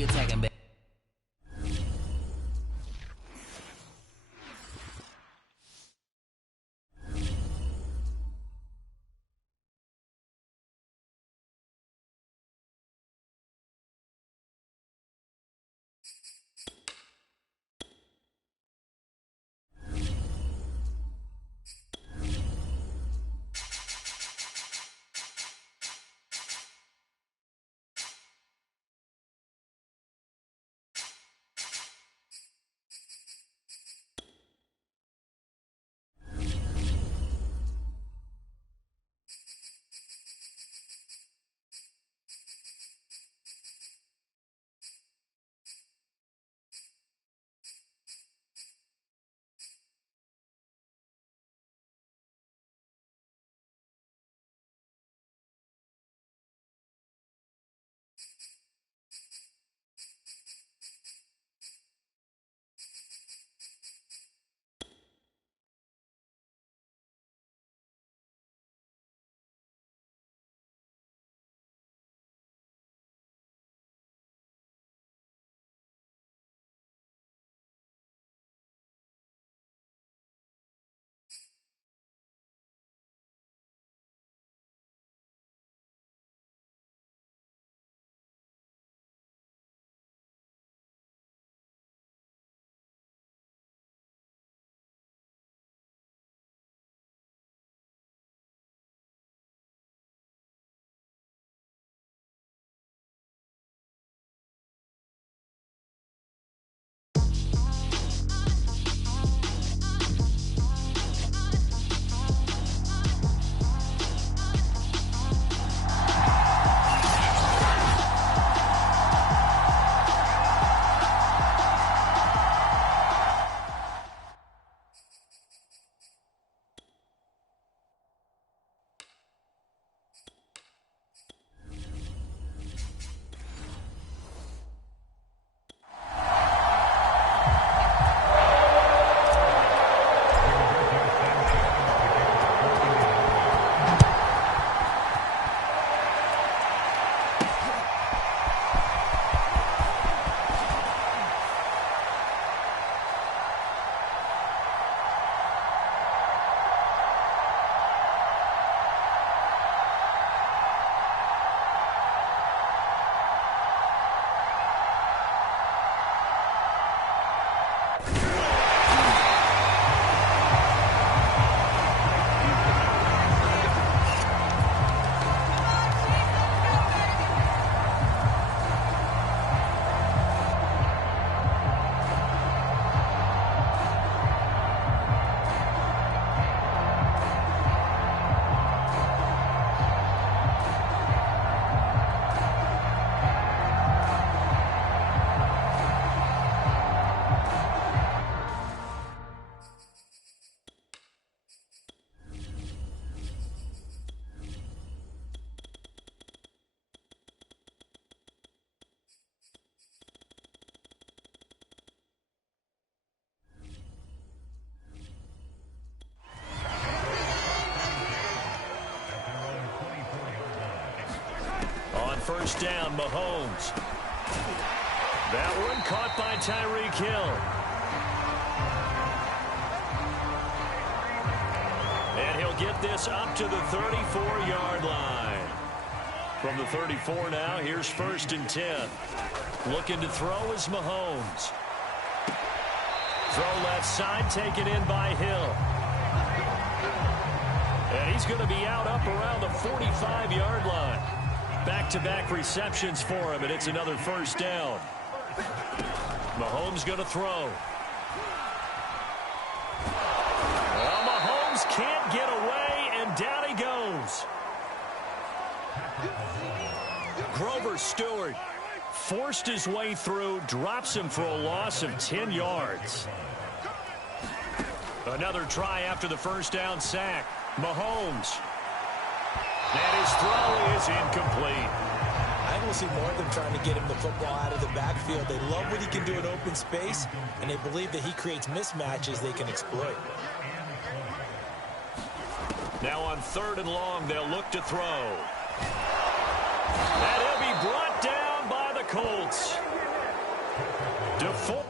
we attacking back. First down, Mahomes. That one caught by Tyreek Hill. And he'll get this up to the 34-yard line. From the 34 now, here's 1st and 10. Looking to throw is Mahomes. Throw left side, taken in by Hill. And he's going to be out up around the 45-yard line. Back-to-back receptions for him, and it's another 1st down. Mahomes going to throw. Well, Mahomes can't get away, and down he goes. Grover Stewart forced his way through, drops him for a loss of 10 yards. Another try after the 1st down sack. Mahomes. And his throw is incomplete. I think we'll see more of them trying to get him the football out of the backfield. They love what he can do in open space, and they believe that he creates mismatches they can exploit. Now on 3rd and long, they'll look to throw. And he'll be brought down by the Colts. DeForest.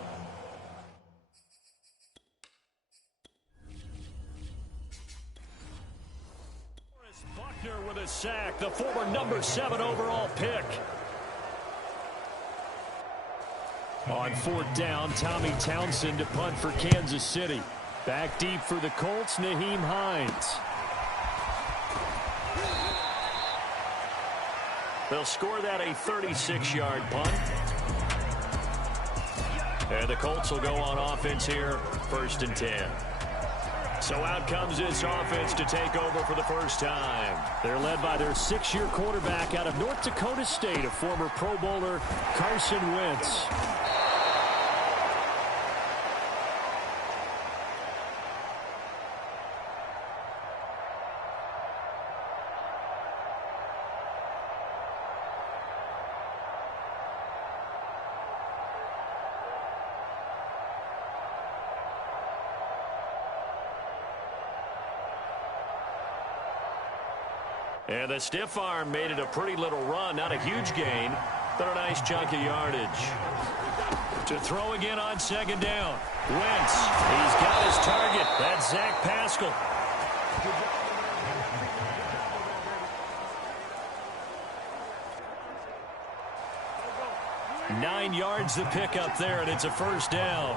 Buckner with a sack, the former number 7 overall pick. On 4th down, Tommy Townsend to punt for Kansas City. Back deep for the Colts, Nyheim Hines. They'll score that a 36-yard punt. And the Colts will go on offense here, 1st and 10. So out comes this offense to take over for the first time. They're led by their 6-year quarterback out of North Dakota State, a former Pro Bowler, Carson Wentz. And the stiff arm made it a pretty little run. Not a huge gain, but a nice chunk of yardage. To throw again on 2nd down. Wentz, he's got his target. That's Zach Pascal. Nine yards to pick up there, and it's a 1st down.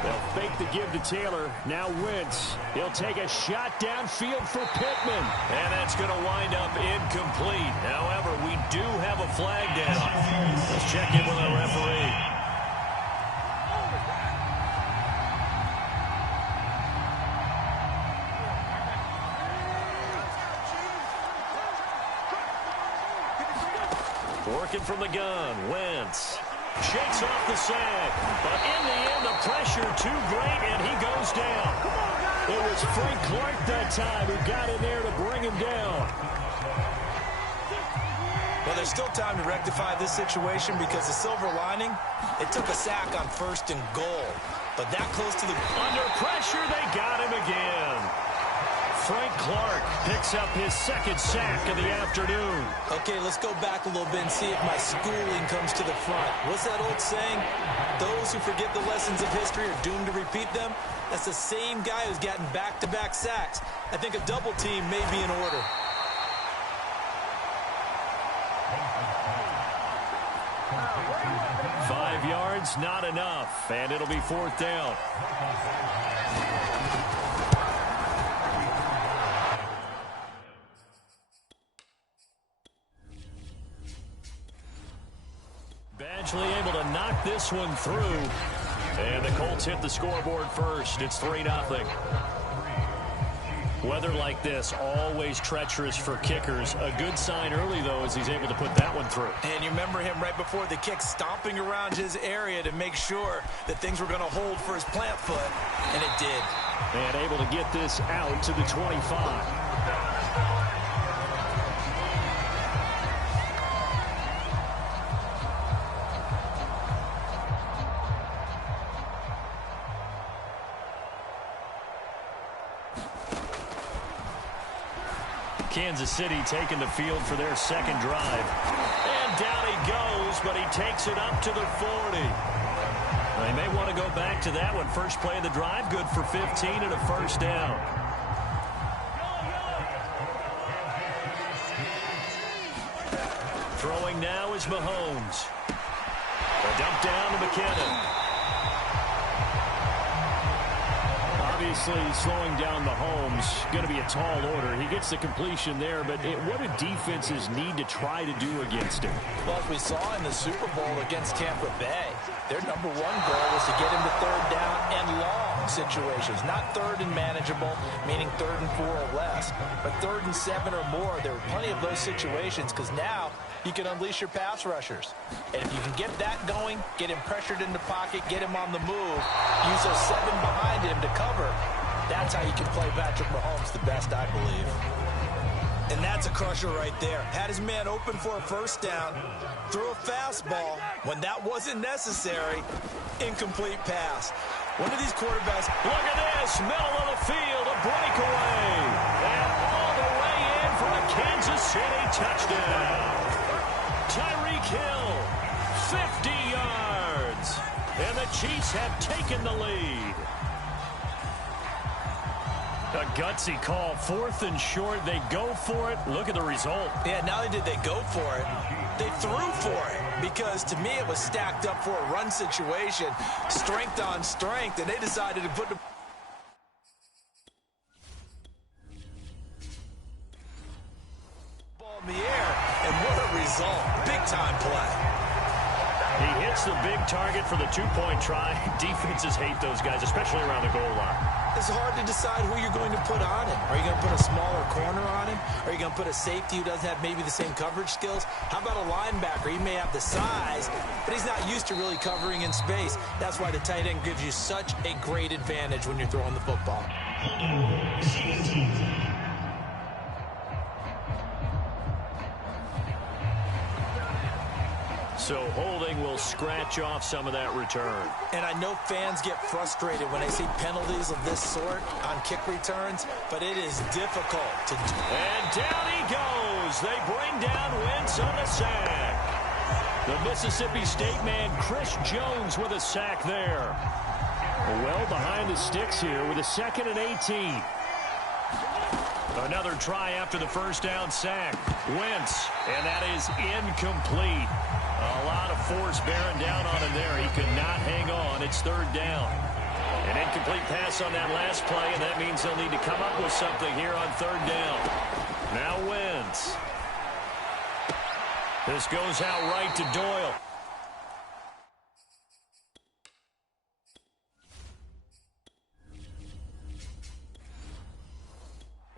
They'll fake the give to Taylor. Now Wentz. He'll take a shot downfield for Pittman. And that's going to wind up incomplete. However, we do have a flag down. Let's check in with our referee. Working from the gun, Wentz. Shakes off the sack, but in the end, the pressure too great, and he goes down. It was Frank Clark that time who got in there to bring him down. Well, there's still time to rectify this situation because the silver lining, it took a sack on 1st and goal. But that close to the... Under pressure, they got him again. Frank Clark picks up his 2nd sack of the afternoon. Okay, let's go back a little bit and see if my schooling comes to the front. What's that old saying? Those who forget the lessons of history are doomed to repeat them. That's the same guy who's gotten back-to-back sacks. I think a double team may be in order. Five yards, not enough, and it'll be 4th down. Badgley able to knock this one through. And the Colts hit the scoreboard first. It's 3-0. Weather like this, always treacherous for kickers. A good sign early, though, as he's able to put that one through. And you remember him right before the kick stomping around his area to make sure that things were going to hold for his plant foot, and it did. And able to get this out to the 25. Kansas City taking the field for their 2nd drive. And down he goes, but he takes it up to the 40. They may want to go back to that one. First play of the drive, good for 15 and a 1st down. Throwing now is Mahomes. A dump down to McKinnon. Obviously, slowing down Mahomes, going to be a tall order. He gets the completion there, but what do defenses need to try to do against him? Well, as we saw in the Super Bowl against Tampa Bay, their #1 goal was to get him to 3rd down and long situations. Not 3rd and manageable, meaning 3rd and 4 or less, but 3rd and 7 or more. There were plenty of those situations because now you can unleash your pass rushers. And if you can get that going, get him pressured in the pocket, get him on the move, use those 7 behind him to cover, that's how you can play Patrick Mahomes the best, I believe. And that's a crusher right there. Had his man open for a 1st down, threw a fastball. When that wasn't necessary, incomplete pass. One of these quarterbacks, look at this, middle of the field, a breakaway. And all the way in for a Kansas City touchdown. Tyreek Hill, 50 yards. And the Chiefs have taken the lead. A gutsy call, 4th and short. They go for it. Look at the result. Yeah, not only did they go for it, they threw for it. Because to me, it was stacked up for a run situation, strength on strength, and they decided to put the ball in the air. And what a result. Big-time play. He hits the big target for the 2-point try. Defenses hate those guys, especially around the goal line. It's hard to decide who you're going to put on him. Are you going to put a smaller corner on him? Are you going to put a safety who doesn't have maybe the same coverage skills? How about a linebacker? He may have the size, but he's not used to really covering in space. That's why the tight end gives you such a great advantage when you're throwing the football. So holding will scratch off some of that return. And I know fans get frustrated when they see penalties of this sort on kick returns, but it is difficult to do. And down he goes. They bring down Wentz on the sack. The Mississippi State man, Chris Jones, with a sack there. Well behind the sticks here with a 2nd and 18. Another try after the first down sack. Wentz, and that is incomplete. A lot of force bearing down on him there. He could not hang on. It's 3rd down. An incomplete pass on that last play, and that means they'll need to come up with something here on 3rd down. Now Wentz. This goes out right to Doyle.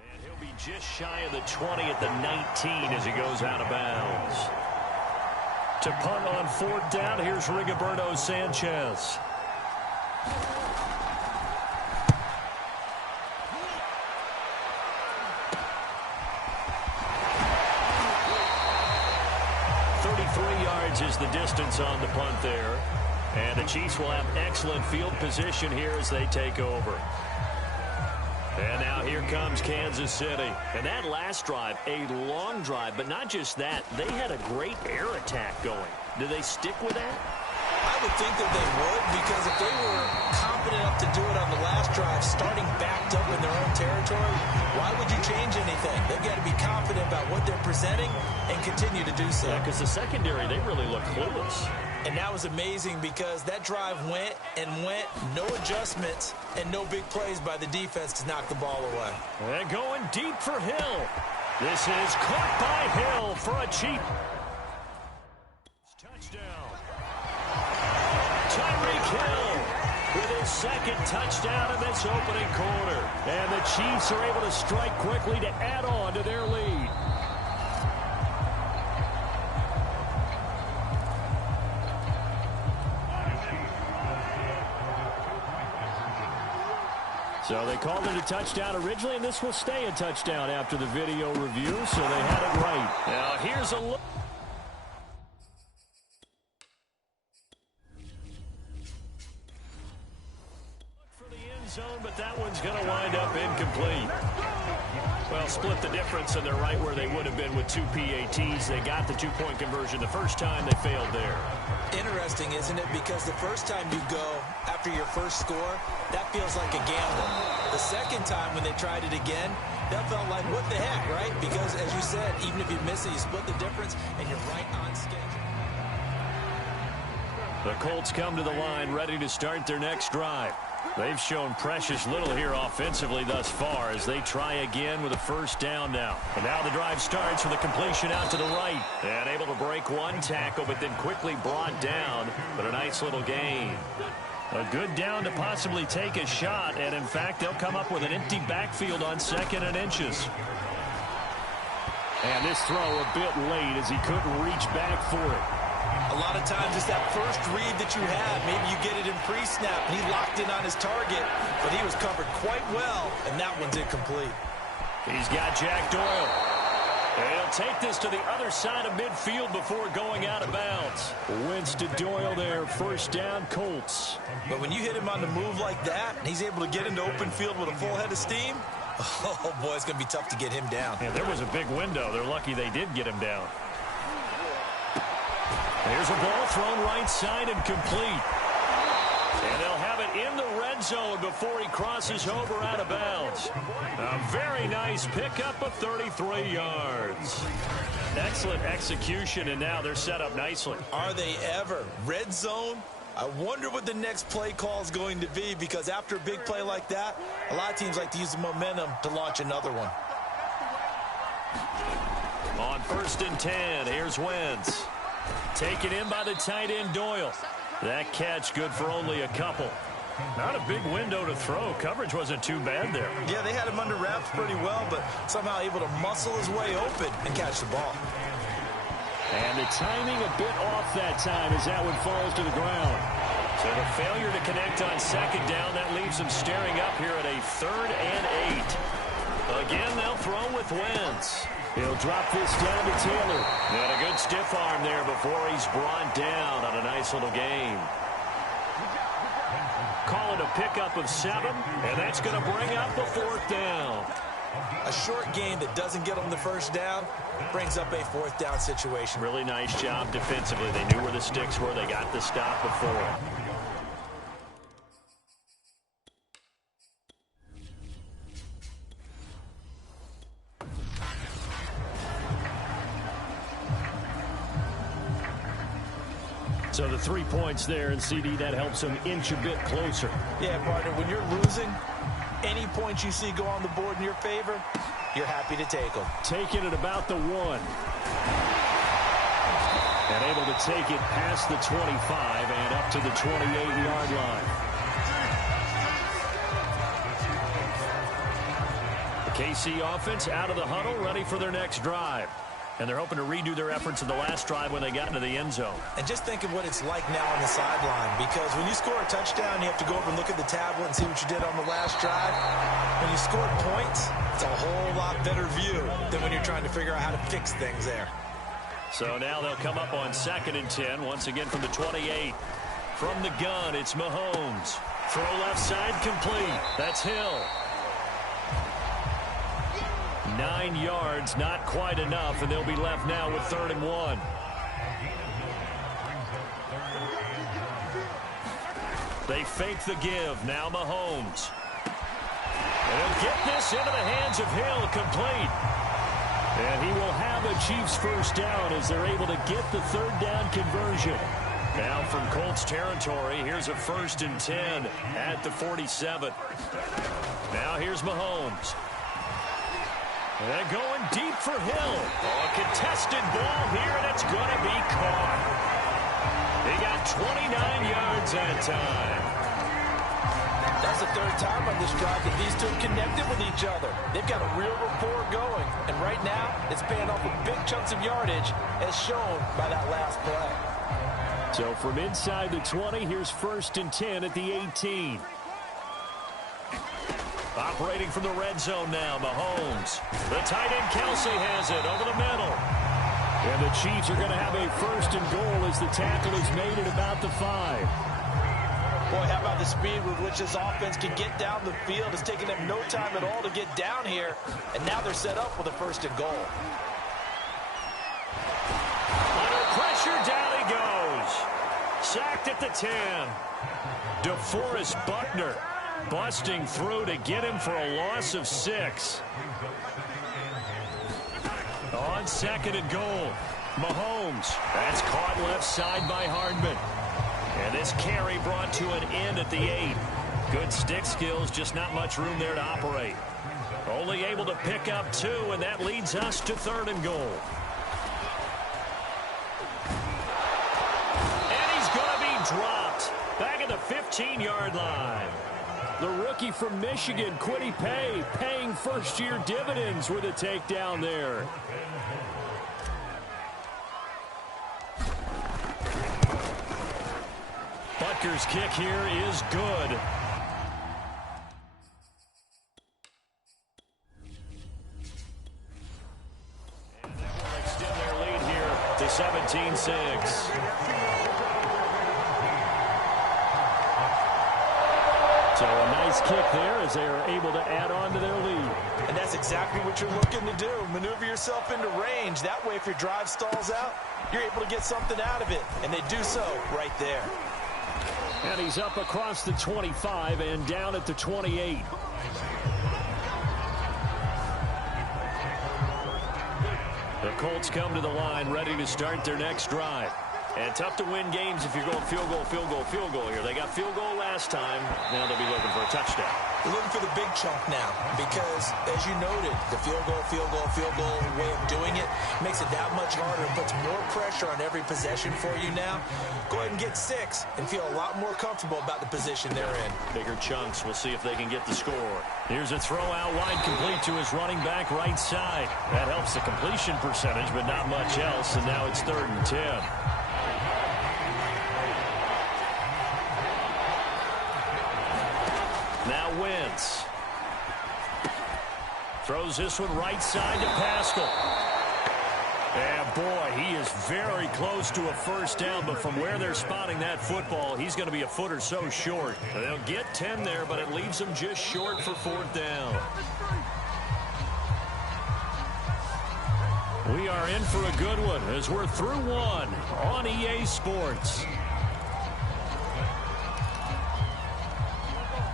And he'll be just shy of the 20 at the 19 as he goes out of bounds. To punt on 4th down, here's Rigoberto Sanchez. Is the distance on the punt there. And the Chiefs will have excellent field position here as they take over. And now here comes Kansas City. And that last drive, a long drive, but not just that. They had a great air attack going. Do they stick with that? I would think that they would, because if they were confident enough to do it on the last drive, starting backed up in their own territory, why would you change anything? They've got to be confident about what they're presenting and continue to do so. Yeah, because the secondary, they really look clueless. And that was amazing because that drive went and went, no adjustments and no big plays by the defense to knock the ball away. And going deep for Hill. This is caught by Hill for a cheap touchdown. Tyreek Hill with his 2nd touchdown in this opening quarter. And the Chiefs are able to strike quickly to add on to their lead. So they called it a touchdown originally, and this will stay a touchdown after the video review, so they had it right. Now here's a look. Zone, but that one's going to wind up incomplete. Well, split the difference, and they're right where they would have been with 2 PATs. They got the 2-point conversion the first time. They failed there. Interesting, isn't it? Because the first time you go after your first score, that feels like a gamble. The second time when they tried it again, that felt like, what the heck, right? Because, as you said, even if you miss it, you split the difference, and you're right on schedule. The Colts come to the line ready to start their next drive. They've shown precious little here offensively thus far as they try again with a first down now. And now the drive starts with a completion out to the right. And able to break one tackle, but then quickly brought down. But a nice little gain. A good down to possibly take a shot. And, in fact, they'll come up with an empty backfield on 2nd and inches. And this throw a bit late as he couldn't reach back for it. A lot of times it's that first read that you have. Maybe you get it in pre-snap, and he locked in on his target, but he was covered quite well, and that one's incomplete. He's got Jack Doyle. And he'll take this to the other side of midfield before going out of bounds. Wentz to Doyle there, first down, Colts. But when you hit him on the move like that, and he's able to get into open field with a full head of steam, oh, boy, it's going to be tough to get him down. Yeah, there was a big window. They're lucky they did get him down. Here's a ball thrown right side and complete. And they'll have it in the red zone before he crosses over out of bounds. A very nice pickup of 33 yards. Excellent execution, and now they're set up nicely. Are they ever? Red zone? I wonder what the next play call is going to be, because after a big play like that, a lot of teams like to use the momentum to launch another one. On 1st and 10, here's Wentz. Taken in by the tight end Doyle. That catch good for only a couple. Not a big window to throw. Coverage wasn't too bad there. Yeah, they had him under wraps pretty well, but somehow able to muscle his way open and catch the ball. And the timing a bit off that time as that one falls to the ground. So the failure to connect on 2nd down, that leaves them staring up here at a 3rd and 8. Again, they'll throw with Wentz. He'll drop this down to Taylor. And a good stiff arm there before he's brought down on a nice little gain. Call it a pickup of 7, and that's going to bring up the 4th down. A short gain that doesn't get them the 1st down brings up a 4th down situation. Really nice job defensively. They knew where the sticks were. They got the stop before. So the 3 points there, and CD, that helps them inch a bit closer. Yeah, partner, when you're losing, any points you see go on the board in your favor, you're happy to take them. Taking it about the 1. And able to take it past the 25 and up to the 28-yard line. The KC offense out of the huddle, ready for their next drive. And they're hoping to redo their efforts in the last drive when they got into the end zone. And just think of what it's like now on the sideline, because when you score a touchdown, you have to go over and look at the tablet and see what you did on the last drive. When you scored points, it's a whole lot better view than when you're trying to figure out how to fix things there. So now they'll come up on 2nd and 10, once again from the 28. From the gun, it's Mahomes. Throw left side complete. That's Hill. 9 yards, not quite enough, and they'll be left now with 3rd and 1. They fake the give. Now Mahomes. And he'll get this into the hands of Hill, complete. And he will have a Chiefs 1st down as they're able to get the 3rd down conversion. Now from Colts territory, here's a 1st and 10 at the 47. Now here's Mahomes. And going deep for Hill. Oh, a contested ball here, and it's going to be caught. They got 29 yards that time. That's the 3rd time on this drive that these two connected with each other. They've got a real rapport going, and right now it's paying off with big chunks of yardage, as shown by that last play. So from inside the 20, here's 1st and 10 at the 18. Operating from the red zone now, Mahomes. The tight end Kelsey has it over the middle. And the Chiefs are going to have a 1st and goal as the tackle is made at about the 5. Boy, how about the speed with which this offense can get down the field? It's taking them no time at all to get down here. And now they're set up with a 1st and goal. Under pressure, down he goes. Sacked at the 10. DeForest Buckner busting through to get him for a loss of 6. On 2nd and goal, Mahomes. That's caught left side by Hardman. And this carry brought to an end at the 8. Good stick skills, just not much room there to operate. Only able to pick up 2, and that leads us to 3rd and goal. And he's going to be dropped back at the 15-yard line. The rookie from Michigan, Kwity Paye, paying first-year dividends with a takedown there. Butker's kick here is good. And that will extend their lead here to 17-6. So a nice kick there as they are able to add on to their lead. And that's exactly what you're looking to do. Maneuver yourself into range. That way, if your drive stalls out, you're able to get something out of it. And they do so right there. And he's up across the 25 and down at the 28. The Colts come to the line ready to start their next drive. And tough to win games if you're going field goal, field goal, field goal here. They got field goal last time. Now they'll be looking for a touchdown. They're looking for the big chunk now because, as you noted, the field goal way of doing it makes it that much harder and puts more pressure on every possession for you now. Go ahead and get 6 and feel a lot more comfortable about the position they're in. Bigger chunks. We'll see if they can get the score. Here's a throw out wide, complete to his running back right side. That helps the completion percentage, but not much else, and now it's 3rd and 10. Now Wentz. Throws this one right side to Pascal. And boy, he is very close to a first down, but from where they're spotting that football, he's going to be a foot or so short. They'll get 10 there, but it leaves them just short for 4th down. We are in for a good one as we're through one on EA Sports.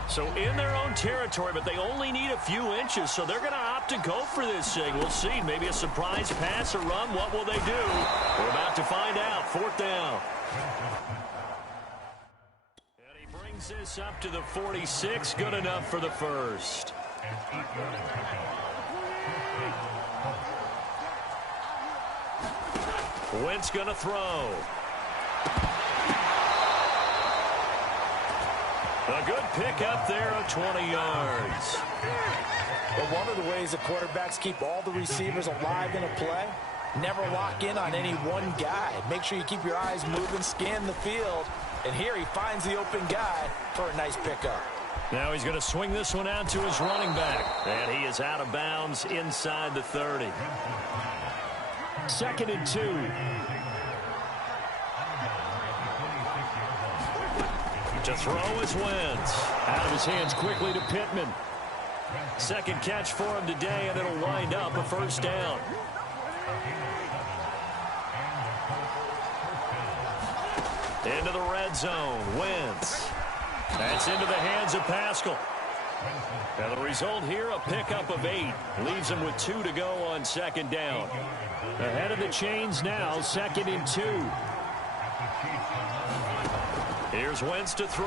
So in their own territory, but they only need a few inches, so they're going to opt to go for this thing. We'll see. Maybe a surprise pass or run. What will they do? We're about to find out. 4th down. And he brings this up to the 46. Good enough for the first. Wentz going to throw. A good pickup there of 20 yards. But one of the ways the quarterbacks keep all the receivers alive in a play, never lock in on any one guy. Make sure you keep your eyes moving, scan the field, and here he finds the open guy for a nice pickup. Now he's going to swing this one out to his running back, and he is out of bounds inside the 30. 2nd and 2. To throw is Wentz. Out of his hands quickly to Pittman. 2nd catch for him today, and it'll wind up a first down. Into the red zone. Wentz. That's into the hands of Pascal. Now the result here, a pickup of 8. Leaves him with 2 to go on 2nd down. Ahead of the chains now, 2nd and 2. Here's Wentz to throw.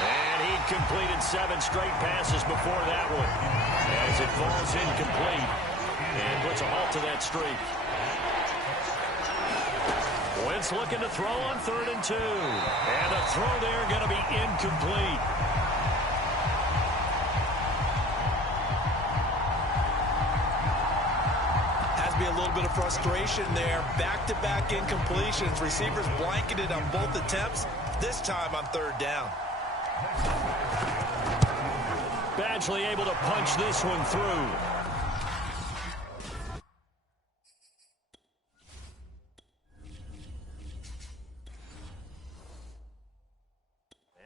And he completed 7 straight passes before that one. As it falls incomplete. And puts a halt to that streak. Wentz looking to throw on 3rd and 2. And a throw there going to be incomplete. Be a little bit of frustration there. Back-to-back incompletions. Receivers blanketed on both attempts, this time on 3rd down. Badgley able to punch this one through.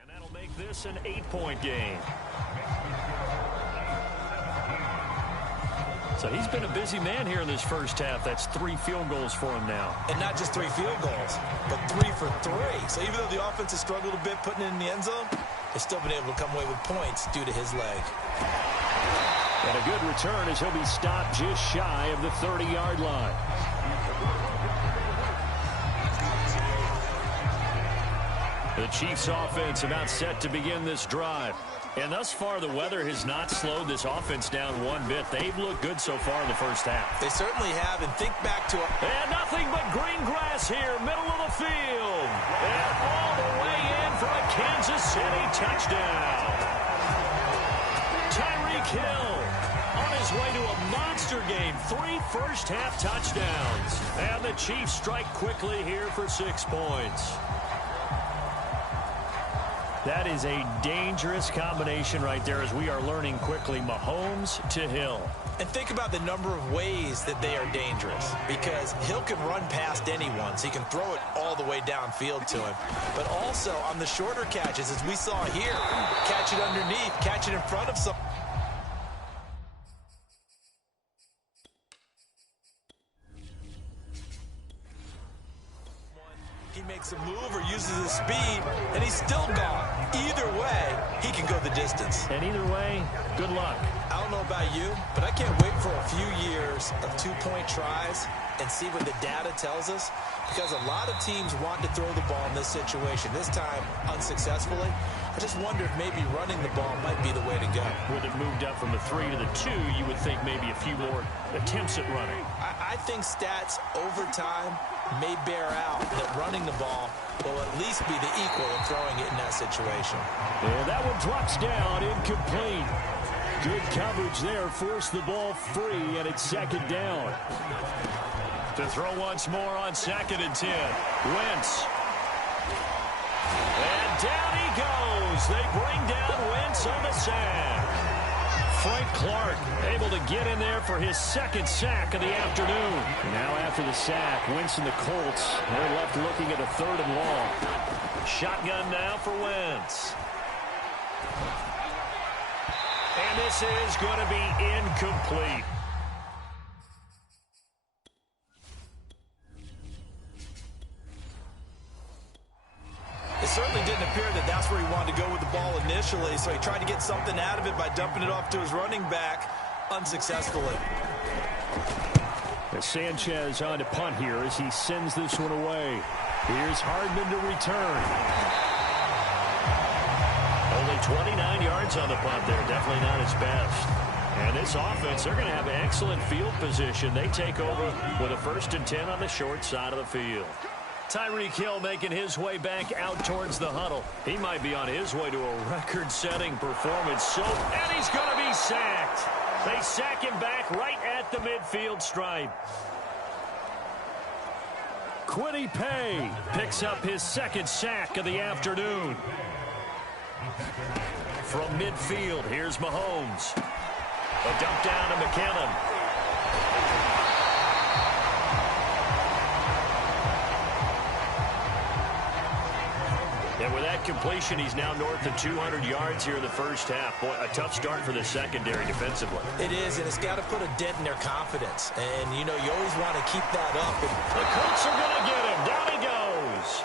And that'll make this an 8-point game. So he's been a busy man here in this first half. That's 3 field goals for him now. And not just 3 field goals, but 3 for 3. So even though the offense has struggled a bit putting it in the end zone, they've still been able to come away with points due to his leg. And a good return as he'll be stopped just shy of the 30-yard line. The Chiefs offense about set to begin this drive. And thus far, the weather has not slowed this offense down one bit. They've looked good so far in the first half. They certainly have, and think back to And nothing but green grass here, middle of the field. And all the way in for a Kansas City touchdown. Tyreek Hill on his way to a monster game. 3 first-half touchdowns. And the Chiefs strike quickly here for 6 points. That is a dangerous combination right there as we are learning quickly. Mahomes to Hill. And think about the number of ways that they are dangerous, because Hill can run past anyone, so he can throw it all the way downfield to him. But also on the shorter catches, as we saw here, catch it underneath, catch it in front of some. Can makes a move or uses his speed, and he's still gone. Either way, he can go the distance. And either way, good luck. I don't know about you, but I can't wait for a few years of two-point tries and see what the data tells us, because a lot of teams want to throw the ball in this situation, this time unsuccessfully. I just wonder if maybe running the ball might be the way to go. With it moved up from the 3 to the 2, you would think maybe a few more attempts at running. I think stats over time may bear out that running the ball will at least be the equal of throwing it in that situation. And that one drops down, incomplete. Good coverage there, forced the ball free, and it's second down. To throw once more on 2nd and 10. Wentz. And down he goes. They bring down Wentz on the sack. Frank Clark able to get in there for his 2nd sack of the afternoon. Now after the sack, Wentz and the Colts, they're left looking at a 3rd and long. Shotgun now for Wentz. And this is going to be incomplete. It certainly didn't appear that that's where he wanted to go with the ball initially, so he tried to get something out of it by dumping it off to his running back unsuccessfully. As Sanchez on to punt here as he sends this one away. Here's Hardman to return. Only 29 yards on the punt there. Definitely not his best. And this offense, they're going to have excellent field position. They take over with a 1st and 10 on the short side of the field. Tyreek Hill making his way back out towards the huddle. He might be on his way to a record-setting performance. And he's going to be sacked. They sack him back right at the midfield stripe. Kwity Paye picks up his 2nd sack of the afternoon. From midfield, here's Mahomes. A dump down to McKinnon. And with that completion, he's now north of 200 yards here in the first half. Boy, a tough start for the secondary defensively. It is, and it's got to put a dent in their confidence. And, you know, you always want to keep that up. And the Colts are going to get him. Down he goes.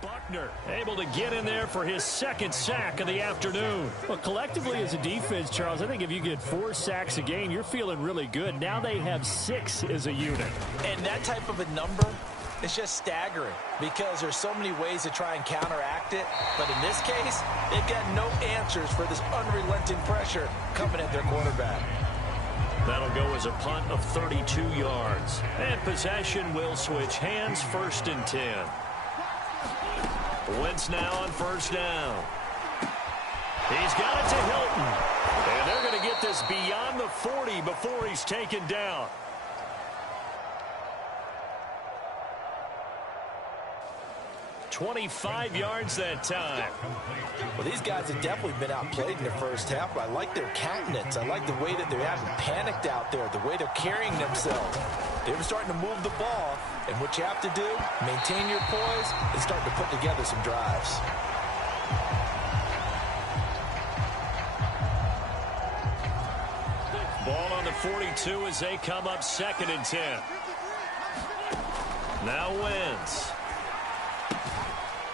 Buckner able to get in there for his 2nd sack of the afternoon. Well, collectively as a defense, Charles, I think if you get 4 sacks a game, you're feeling really good. Now they have 6 as a unit. And that type of a number is just staggering because there's so many ways to try and counteract it. But in this case, they've got no answers for this unrelenting pressure coming at their quarterback. That'll go as a punt of 32 yards. And possession will switch hands, 1st and 10. Wentz now on 1st down. He's got it to Hilton. And they're going to get this beyond the 40 before he's taken down. $25 yards that time. Well, these guys have definitely been outplayed in the first half, but I like their countenance. I like the way that they haven't panicked out there, the way they're carrying themselves. They were starting to move the ball, and what you have to do, maintain your poise, and start to put together some drives. Ball on the 42 as they come up 2nd and 10. Now Wentz.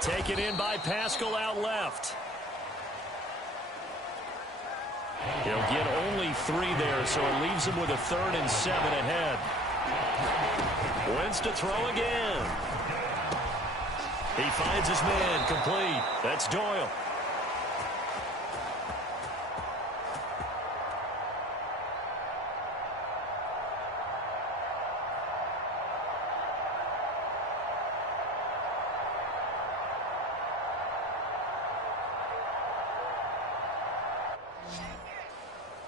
Taken in by Pascal out left. He'll get only 3 there, so it leaves him with a 3rd and 7 ahead. Wentz to throw again. He finds his man, complete. That's Doyle.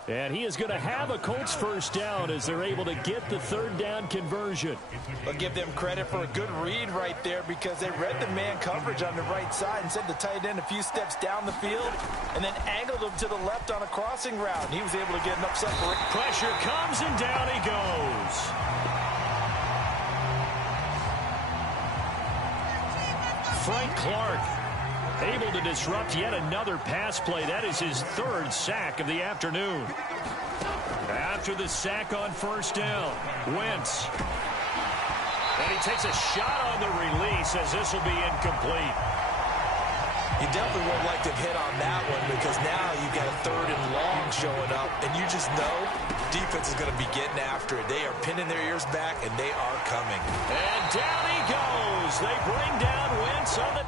And he is going to have a Colts 1st down as they're able to get the 3rd down conversion. I'll give them credit for a good read right there because they read the man coverage on the right side and sent the tight end a few steps down the field and then angled him to the left on a crossing route. And he was able to get enough separation. Pressure comes and down he goes. Frank Clark able to disrupt yet another pass play. That is his 3rd sack of the afternoon. After the sack on first down, Wentz. And he takes a shot on the release as this will be incomplete. You definitely won't like to hit on that one because now you've got a 3rd and long showing up, and you just know defense is going to be getting after it. They are pinning their ears back, and they are coming. And down he goes. They bring down Wentz on the...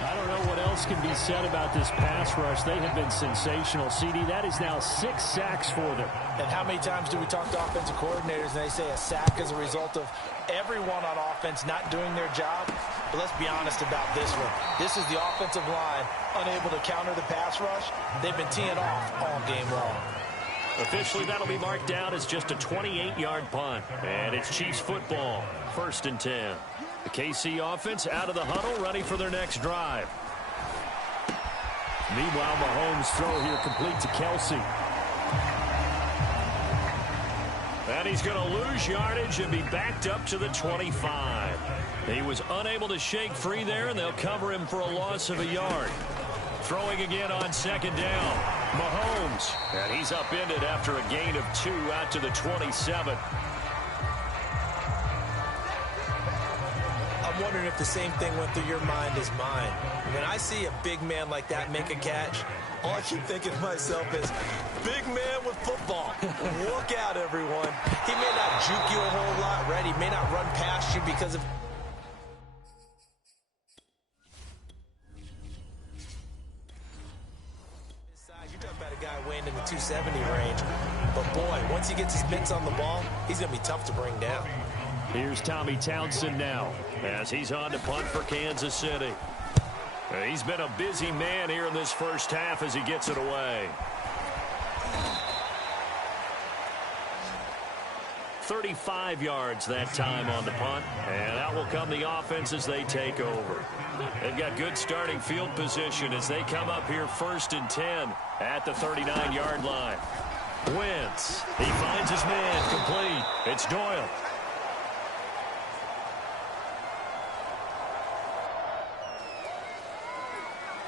I don't know what else can be said about this pass rush. They have been sensational. CD, that is now 6 sacks for them. And how many times do we talk to offensive coordinators and they say a sack is a result of everyone on offense not doing their job? But let's be honest about this one. This is the offensive line unable to counter the pass rush. They've been teeing off all game long. Officially, that'll be marked down as just a 28-yard punt. And it's Chiefs football, 1st and 10. The KC offense out of the huddle, ready for their next drive. Meanwhile, Mahomes' throw here complete to Kelsey. And he's going to lose yardage and be backed up to the 25. He was unable to shake free there, and they'll cover him for a loss of a yard. Throwing again on 2nd down. Mahomes. And he's upended after a gain of 2 out to the 27. I'm wondering if the same thing went through your mind as mine. When I see a big man like that make a catch, all I keep thinking to myself is, big man with football. Look out, everyone. He may not juke you a whole lot, right? He may not run past you because of... You're talking about a guy weighing in the 270 range. But, boy, once he gets his mitts on the ball, he's going to be tough to bring down. Here's Tommy Townsend now as he's on to punt for Kansas City. He's been a busy man here in this first half as he gets it away. 35 yards that time on the punt, and out will come the offense as they take over. They've got good starting field position as they come up here 1st and 10 at the 39-yard line. Wentz, he finds his man complete. It's Doyle.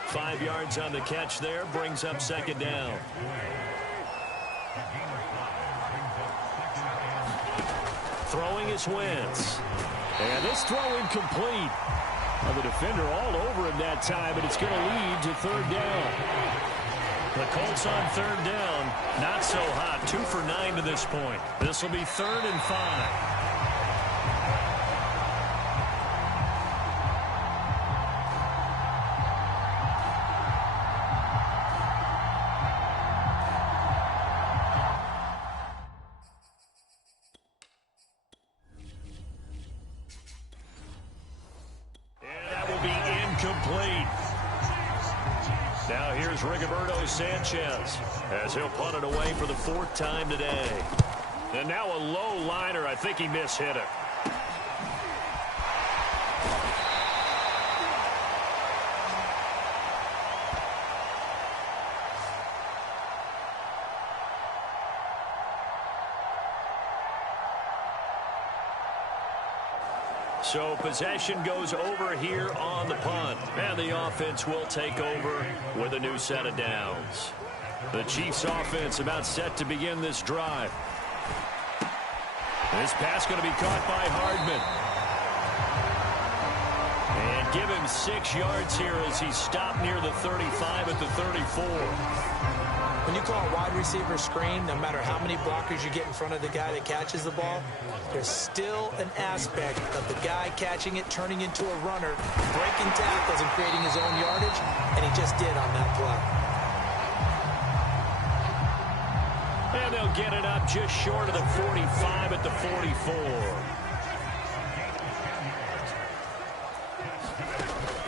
5 yards on the catch there, brings up 2nd down. Throwing is Wentz. And this throw incomplete. Well, the defender all over him that time, but it's going to lead to 3rd down. The Colts on 3rd down. Not so hot. 2 for 9 to this point. This will be 3rd and 5. Complete. Now here's Rigoberto Sanchez as he'll punt it away for the 4th time today. And now a low liner. I think he mishit it. So possession goes over here on the punt. And the offense will take over with a new set of downs. The Chiefs offense about set to begin this drive. This pass going to be caught by Hardman. And give him 6 yards here as he stopped near the 35 at the 34. When you call a wide receiver screen, no matter how many blockers you get in front of the guy that catches the ball, there's still an aspect of the guy catching it, turning into a runner, breaking tackles and creating his own yardage, and he just did on that play. And they'll get it up just short of the 45 at the 44.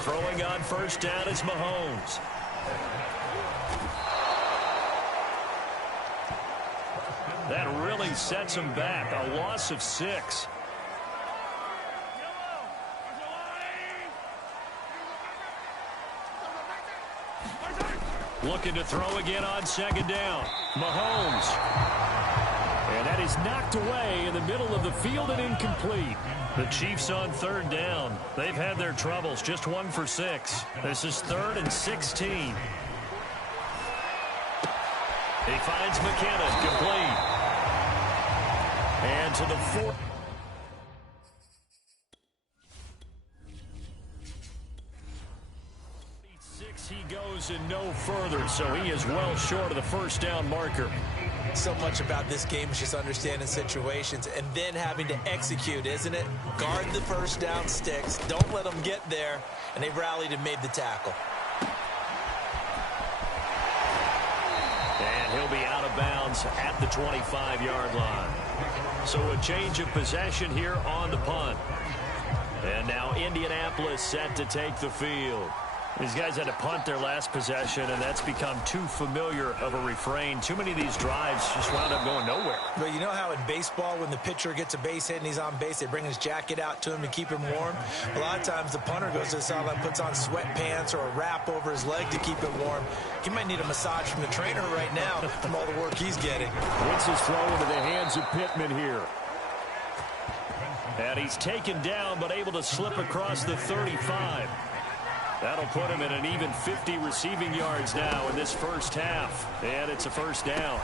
Throwing on 1st down is Mahomes. That really sets him back. A loss of 6. Looking to throw again on 2nd down. Mahomes. And that is knocked away in the middle of the field and incomplete. The Chiefs on third down. They've had their troubles, just 1 for 6. This is 3rd and 16. He finds McKinnon, complete. And to the 4. He goes and no further, so he is well short of the first down marker. So much about this game is just understanding situations and then having to execute, isn't it? Guard the first down sticks. Don't let them get there. And they rallied and made the tackle. And he'll be out of bounds at the 25-yard line. So a change of possession here on the punt. And now Indianapolis set to take the field. These guys had to punt their last possession, and that's become too familiar of a refrain. Too many of these drives just wound up going nowhere. But you know how in baseball, when the pitcher gets a base hit and he's on base, they bring his jacket out to him to keep him warm? A lot of times the punter goes to the sideline, puts on sweatpants or a wrap over his leg to keep it warm. He might need a massage from the trainer right now from all the work he's getting. Wins his throw into the hands of Pittman here. And he's taken down, but able to slip across the 35. That'll put him at an even 50 receiving yards now in this first half. And it's a first down.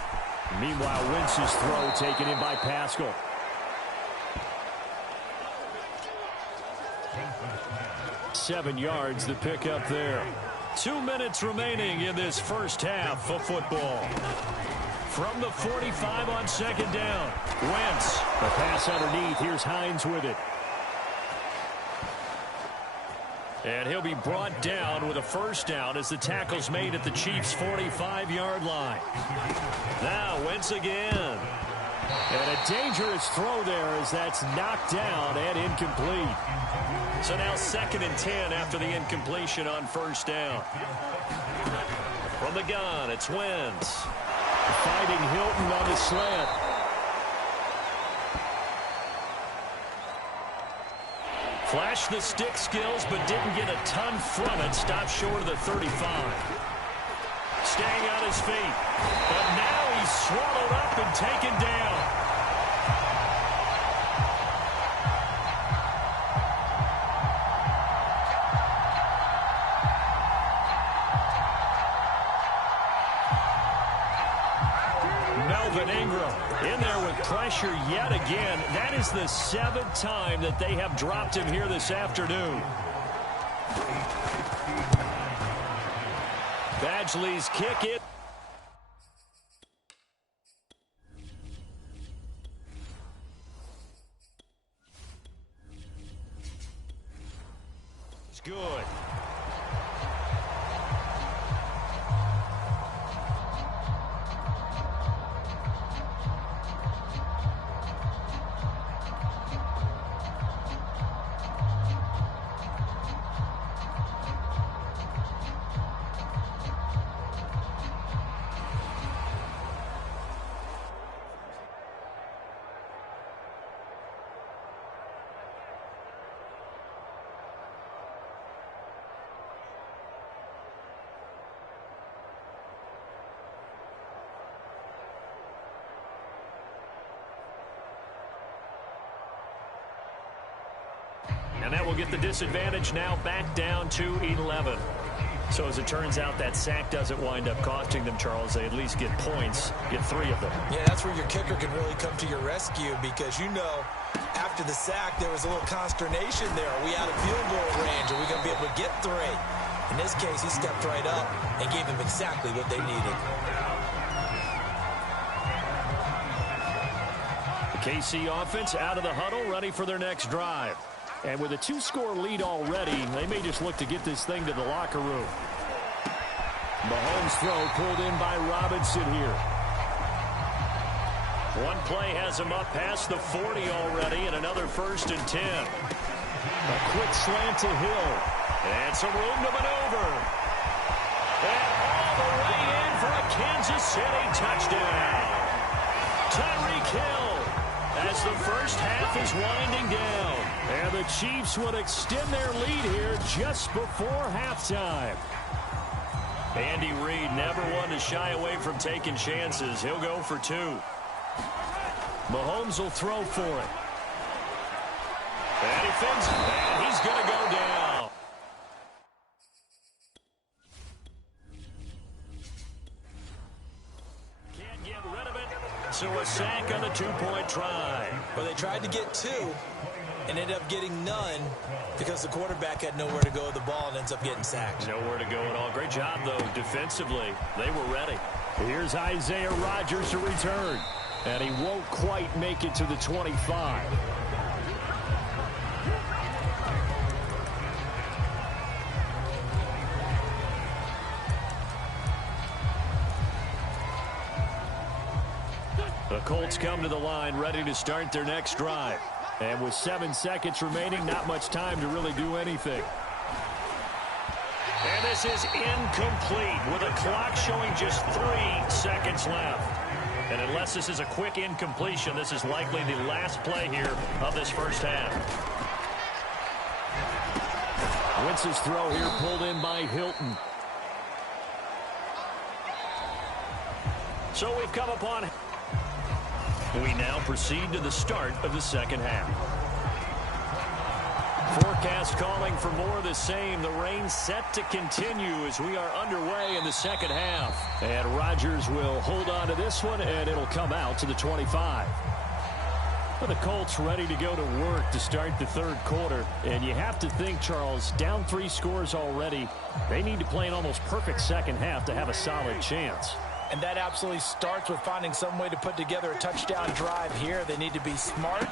Meanwhile, Wentz's throw taken in by Pascal. Seven yards the pickup there. 2 minutes remaining in this first half of football. From the 45 on second down. Wentz. The pass underneath. Here's Hines with it. And he'll be brought down with a first down as the tackle's made at the Chiefs' 45-yard line. Now Wentz again. And a dangerous throw there as that's knocked down and incomplete. So now 2nd and 10 after the incompletion on first down. From the gun, it's Wentz. Fighting Hilton on the slant. Flashed the stick skills, but didn't get a ton from it. Stopped short of the 35. Staying on his feet. But now he's swallowed up and taken down. Melvin Ingram in there with pressure yet again. That is the 7th time that they have dropped him here this afternoon. Badgley's kick it. It's good. And that will get the disadvantage now back down to 11. So as it turns out, that sack doesn't wind up costing them, Charles. They at least get points, get 3 of them. Yeah, that's where your kicker can really come to your rescue because, you know, after the sack, there was a little consternation there. Are we out of field goal range? Are we going to be able to get 3? In this case, he stepped right up and gave them exactly what they needed. The KC offense out of the huddle, ready for their next drive. And with a 2-score lead already, they may just look to get this thing to the locker room. Mahomes' throw pulled in by Robinson here. One play has him up past the 40 already, and another 1st and 10. A quick slant to Hill. And some room to maneuver. And all the way in for a Kansas City touchdown. Tyreek Hill as the first half is winding down. And the Chiefs would extend their lead here just before halftime. Andy Reid never one to shy away from taking chances. He'll go for 2. Mahomes will throw for it. And he fakes, and he's going to go down. Can't get rid of it. So a sack on the two-point try. Well, they tried to get two and ended up getting none because the quarterback had nowhere to go with the ball and ends up getting sacked. Nowhere to go at all. Great job, though, defensively. They were ready. Here's Isaiah Rodgers to return. And he won't quite make it to the 25. The Colts come to the line ready to start their next drive. And with 7 seconds remaining, not much time to really do anything. And this is incomplete with a clock showing just 3 seconds left. And unless this is a quick incompletion, this is likely the last play here of this first half. Wentz's throw here pulled in by Hilton. So we've come upon... We now proceed to the start of the second half. Forecast calling for more of the same. The rain set to continue as we are underway in the second half. And Rodgers will hold on to this one, and it'll come out to the 25. Well, the Colts ready to go to work to start the third quarter. And you have to think, Charles, down 3 scores already. They need to play an almost perfect second half to have a solid chance. And that absolutely starts with finding some way to put together a touchdown drive here. They need to be smart,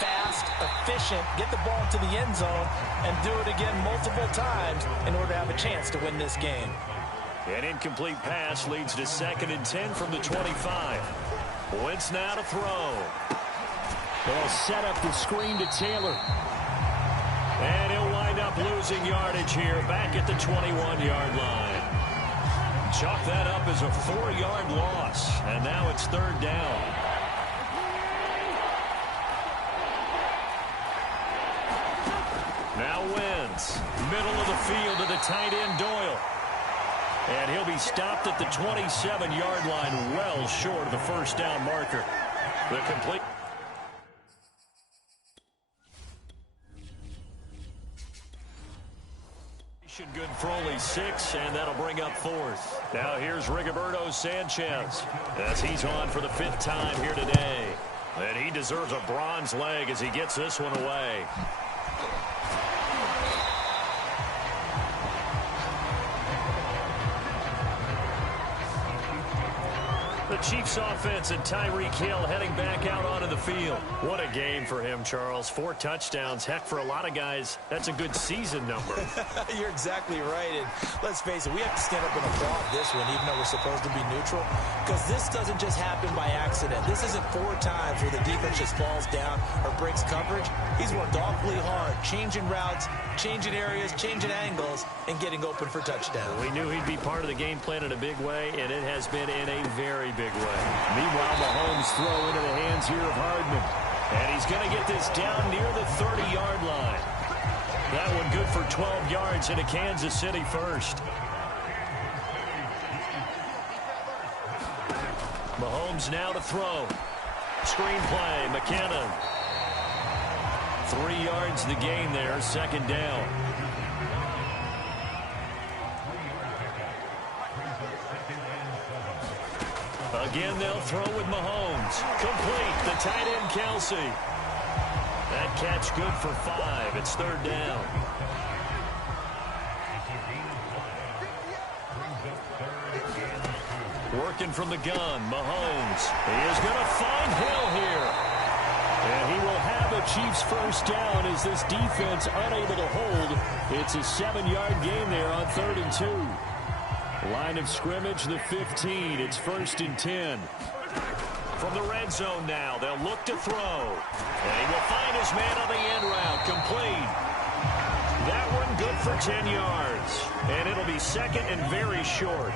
fast, efficient, get the ball into the end zone, and do it again multiple times in order to have a chance to win this game. An incomplete pass leads to 2nd and 10 from the 25. Wentz now to throw. They'll set up the screen to Taylor. And he'll wind up losing yardage here back at the 21-yard line. Chalk that up as a 4-yard loss, and now it's 3rd down. Now Wentz, middle of the field to the tight end Doyle. And he'll be stopped at the 27-yard line, well short of the first down marker. The complete... Good for only 6, and that'll bring up 4th. Now here's Rigoberto Sanchez as he's on for the 5th time here today. And he deserves a bronze leg as he gets this one away. The Chiefs offense and Tyreek Hill heading back out onto the field. What a game for him, Charles. 4 touchdowns. Heck, for a lot of guys, that's a good season number. You're exactly right. And let's face it, we have to stand up and applaud this one, even though we're supposed to be neutral. Because this doesn't just happen by accident. This isn't 4 times where the defense just falls down or breaks coverage. He's worked awfully hard, changing routes, changing areas, changing angles, and getting open for touchdowns. We knew he'd be part of the game plan in a big way, and it has been in a very big way. Meanwhile, Mahomes throw into the hands here of Hardman. And he's going to get this down near the 30-yard line. That one good for 12 yards into Kansas City first. Mahomes now to throw. Screenplay, McKinnon. 3 yards the gain there, 2nd down. Again, they'll throw with Mahomes. Complete, the tight end Kelsey. That catch good for 5. It's 3rd down. Working from the gun, Mahomes. He is going to find Hill here. And he will have a Chiefs first down as this defense unable to hold. It's a 7-yard gain there on 3rd and 2. Line of scrimmage, the 15. It's 1st and 10. From the red zone now, they'll look to throw. And he will find his man on the end route. Complete. That one good for 10 yards. And it'll be 2nd and very short.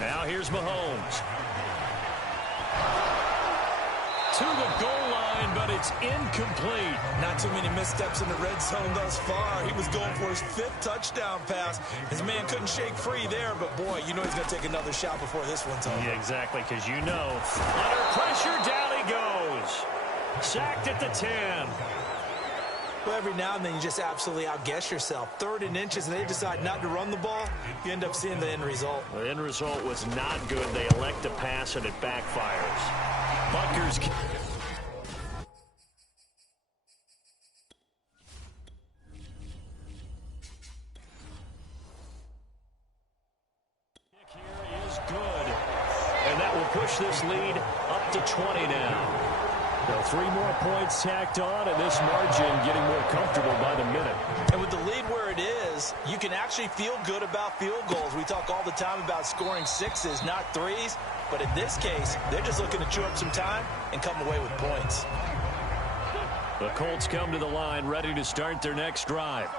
Now here's Mahomes. to the goal line, but it's incomplete. Not too many missteps in the red zone thus far. He was going for his 5th touchdown pass. His man couldn't shake free there, but boy, you know he's going to take another shot before this one's over. Yeah, exactly, because you know, under pressure, down he goes. Sacked at the 10. Well, every now and then you just absolutely outguess yourself. 3rd and inches, and they decide not to run the ball. You end up seeing the end result. The end result was not good. They elect to pass, and it backfires. Butker's... kick here is good. And that will push this lead up to 20 now. Now 3 more points tacked on, and this margin getting more comfortable by the minute. And with the lead where it is, you can actually feel good about field goals. We talk all the time about scoring 6s, not 3s. But in this case, they're just looking to chew up some time and come away with points. The Colts come to the line, ready to start their next drive.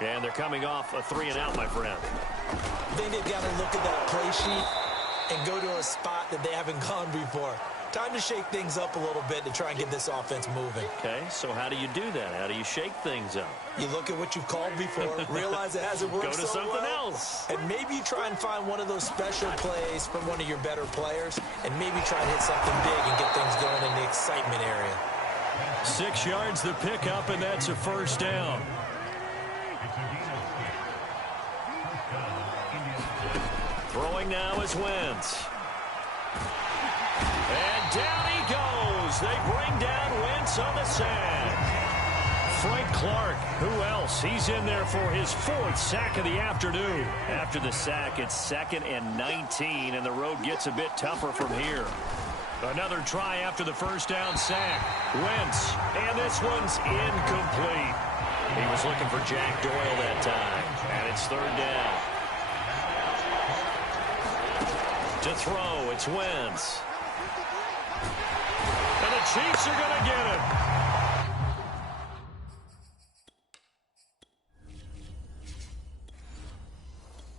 And they're coming off a 3-and-out, my friend. I think they've got to look at that play sheet and go to a spot that they haven't gone before. Time to shake things up a little bit to try and get this offense moving. Okay, so how do you do that? How do you shake things up? You look at what you've called before, realize it hasn't worked so well. Go to something else. And maybe you try and find one of those special plays from one of your better players, and maybe try and hit something big and get things going in the excitement area. 6 yards the pickup, and that's a 1st down. Throwing now is Wentz. And down he goes. They bring down Wentz on the sack. Frank Clark, who else? He's in there for his 4th sack of the afternoon. After the sack, it's 2nd and 19, and the road gets a bit tougher from here. Another try after the 1st down sack. Wentz, and this one's incomplete. He was looking for Jack Doyle that time, and it's 3rd down. To throw, it's Wentz. And the Chiefs are going to get him.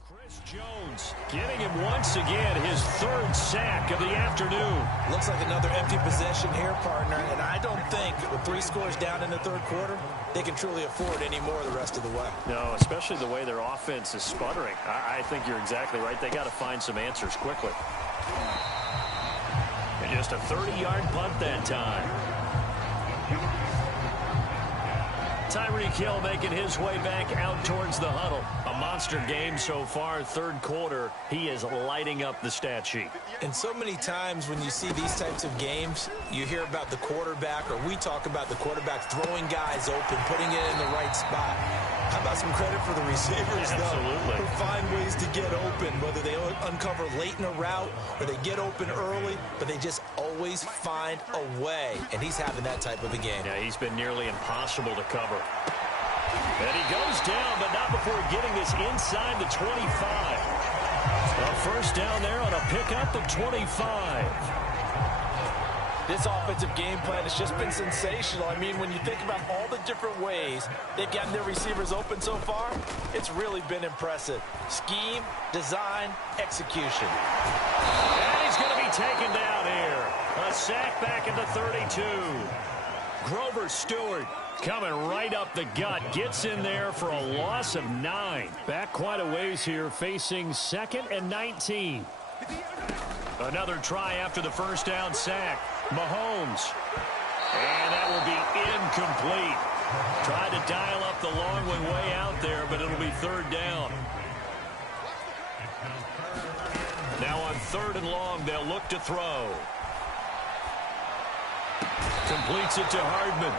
Chris Jones getting him once again, his 3rd sack of the afternoon. Looks like another empty possession here, partner, and I don't think with 3 scores down in the 3rd quarter, they can truly afford any more the rest of the way. No, especially the way their offense is sputtering. I think you're exactly right. They got to find some answers quickly. And just a 30-yard punt that time. Tyreek Hill making his way back out towards the huddle. A monster game so far. 3rd quarter, he is lighting up the stat sheet. And so many times when you see these types of games, you hear about the quarterback, or we talk about the quarterback throwing guys open, putting it in the right spot. How about some credit for the receivers, Absolutely. though, who find ways to get open, whether they uncover late in a route or they get open early, but they just always find a way. And he's having that type of a game. Yeah, he's been nearly impossible to cover. And he goes down, but not before getting this inside the 25. A 1st down there on a pickup of 25. This offensive game plan has just been sensational. I mean, when you think about all the different ways they've gotten their receivers open so far, it's really been impressive. Scheme, design, execution. And he's going to be taken down here. A sack back at the 32. Grover Stewart coming right up the gut. Gets in there for a loss of 9. Back quite a ways here, facing 2nd and 19. Another try after the 1st down sack. Mahomes. And that will be incomplete. Tried to dial up the long one way out there, but it'll be 3rd down. Now on 3rd and long, they'll look to throw. Completes it to Hardman.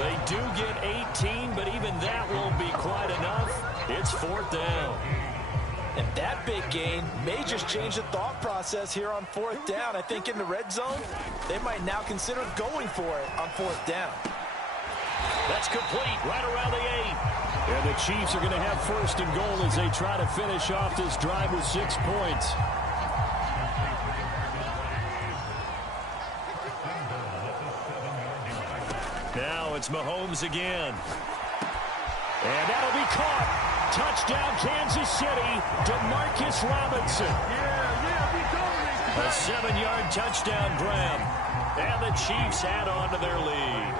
They do get 18, but even that won't be quite enough. It's 4th down. And that big gain may just change the thought process here on 4th down. I think in the red zone, they might now consider going for it on 4th down. That's complete right around the 8. And the Chiefs are going to have 1st and goal as they try to finish off this drive with 6 points. Now it's Mahomes again. And that'll be caught. Touchdown, Kansas City, Demarcus Robinson. A 7-yard touchdown grab. And the Chiefs add on to their lead.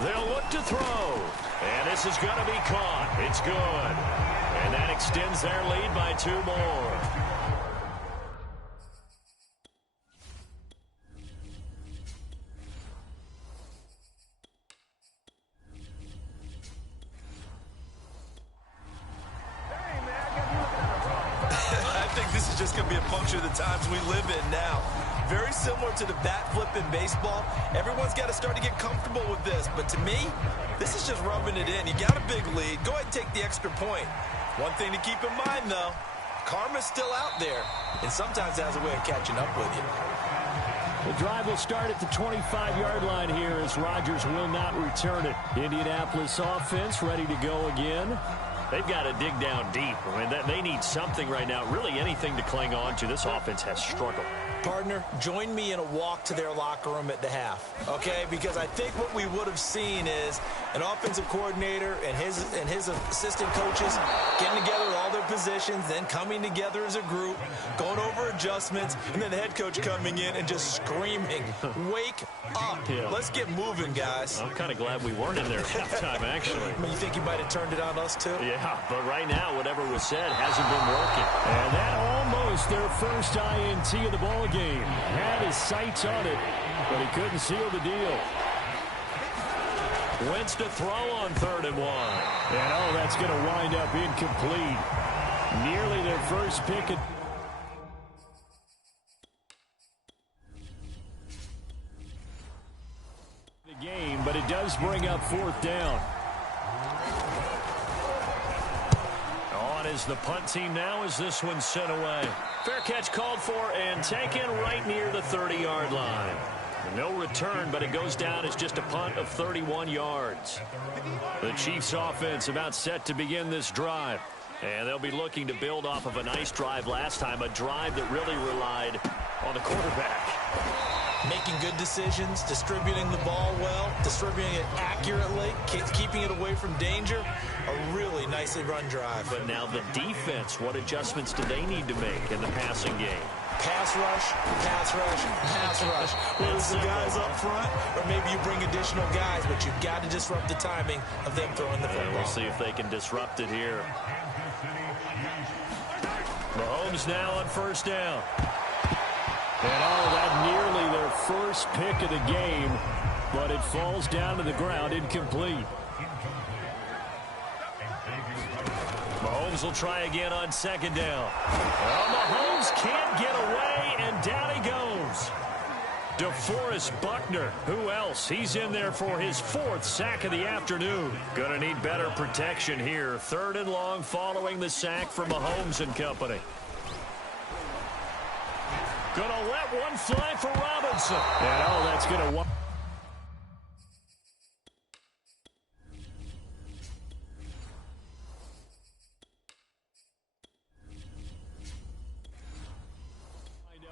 They'll look to throw. And this is going to be caught. It's good. And that extends their lead by 2 more. This is just going to be a function of the times we live in now. Very similar to the bat flip in baseball. Everyone's got to start to get comfortable with this. But to me, this is just rubbing it in. You got a big lead. Go ahead and take the extra point. One thing to keep in mind, though, karma's still out there. And sometimes it has a way of catching up with you. The drive will start at the 25-yard line here as Rodgers will not return it. Indianapolis offense ready to go again. They've got to dig down deep. I mean, they need something right now, really anything to cling on to. This offense has struggled. Partner, join me in a walk to their locker room at the half, okay? Because I think what we would have seen is an offensive coordinator and his assistant coaches getting together all their positions, then coming together as a group, going over adjustments, and then the head coach coming in and just screaming, wake up. Yeah. Let's get moving, guys. I'm kind of glad we weren't in there at halftime, actually. I mean, you think you might have turned it on us, too? Yeah, but right now, whatever was said hasn't been working. And that almost their first INT of the ball game. Had his sights on it, but he couldn't seal the deal. Wentz to throw on 3rd and 1. And that's going to wind up incomplete. Nearly their first pick at the game, but it does bring up 4th down. On is the punt team now as this one's sent away. Fair catch called for and taken right near the 30-yard line. No return, but it goes down as just a punt of 31 yards. The Chiefs offense about set to begin this drive. And they'll be looking to build off of a nice drive last time, a drive that really relied on the quarterback. Making good decisions, distributing the ball well, distributing it accurately, keeping it away from danger. A really nicely run drive. But now the defense, what adjustments do they need to make in the passing game? Pass rush, pass rush, pass rush. Whether it's the guys up front or maybe you bring additional guys, but you've got to disrupt the timing of them throwing the football. We'll see if they can disrupt it here. Mahomes now on 1st down. And that nearly their first pick of the game, but it falls down to the ground incomplete. Mahomes will try again on 2nd down. Well, Mahomes can't get away, and down he goes. DeForest Buckner, who else? He's in there for his 4th sack of the afternoon. Gonna need better protection here. 3rd and long following the sack from Mahomes and company. Gonna let one fly for Robinson. And that's gonna wind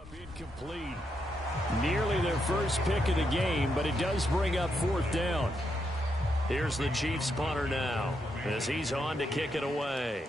up incomplete. Nearly their first pick of the game, but it does bring up 4th down. Here's the Chiefs punter now as he's on to kick it away.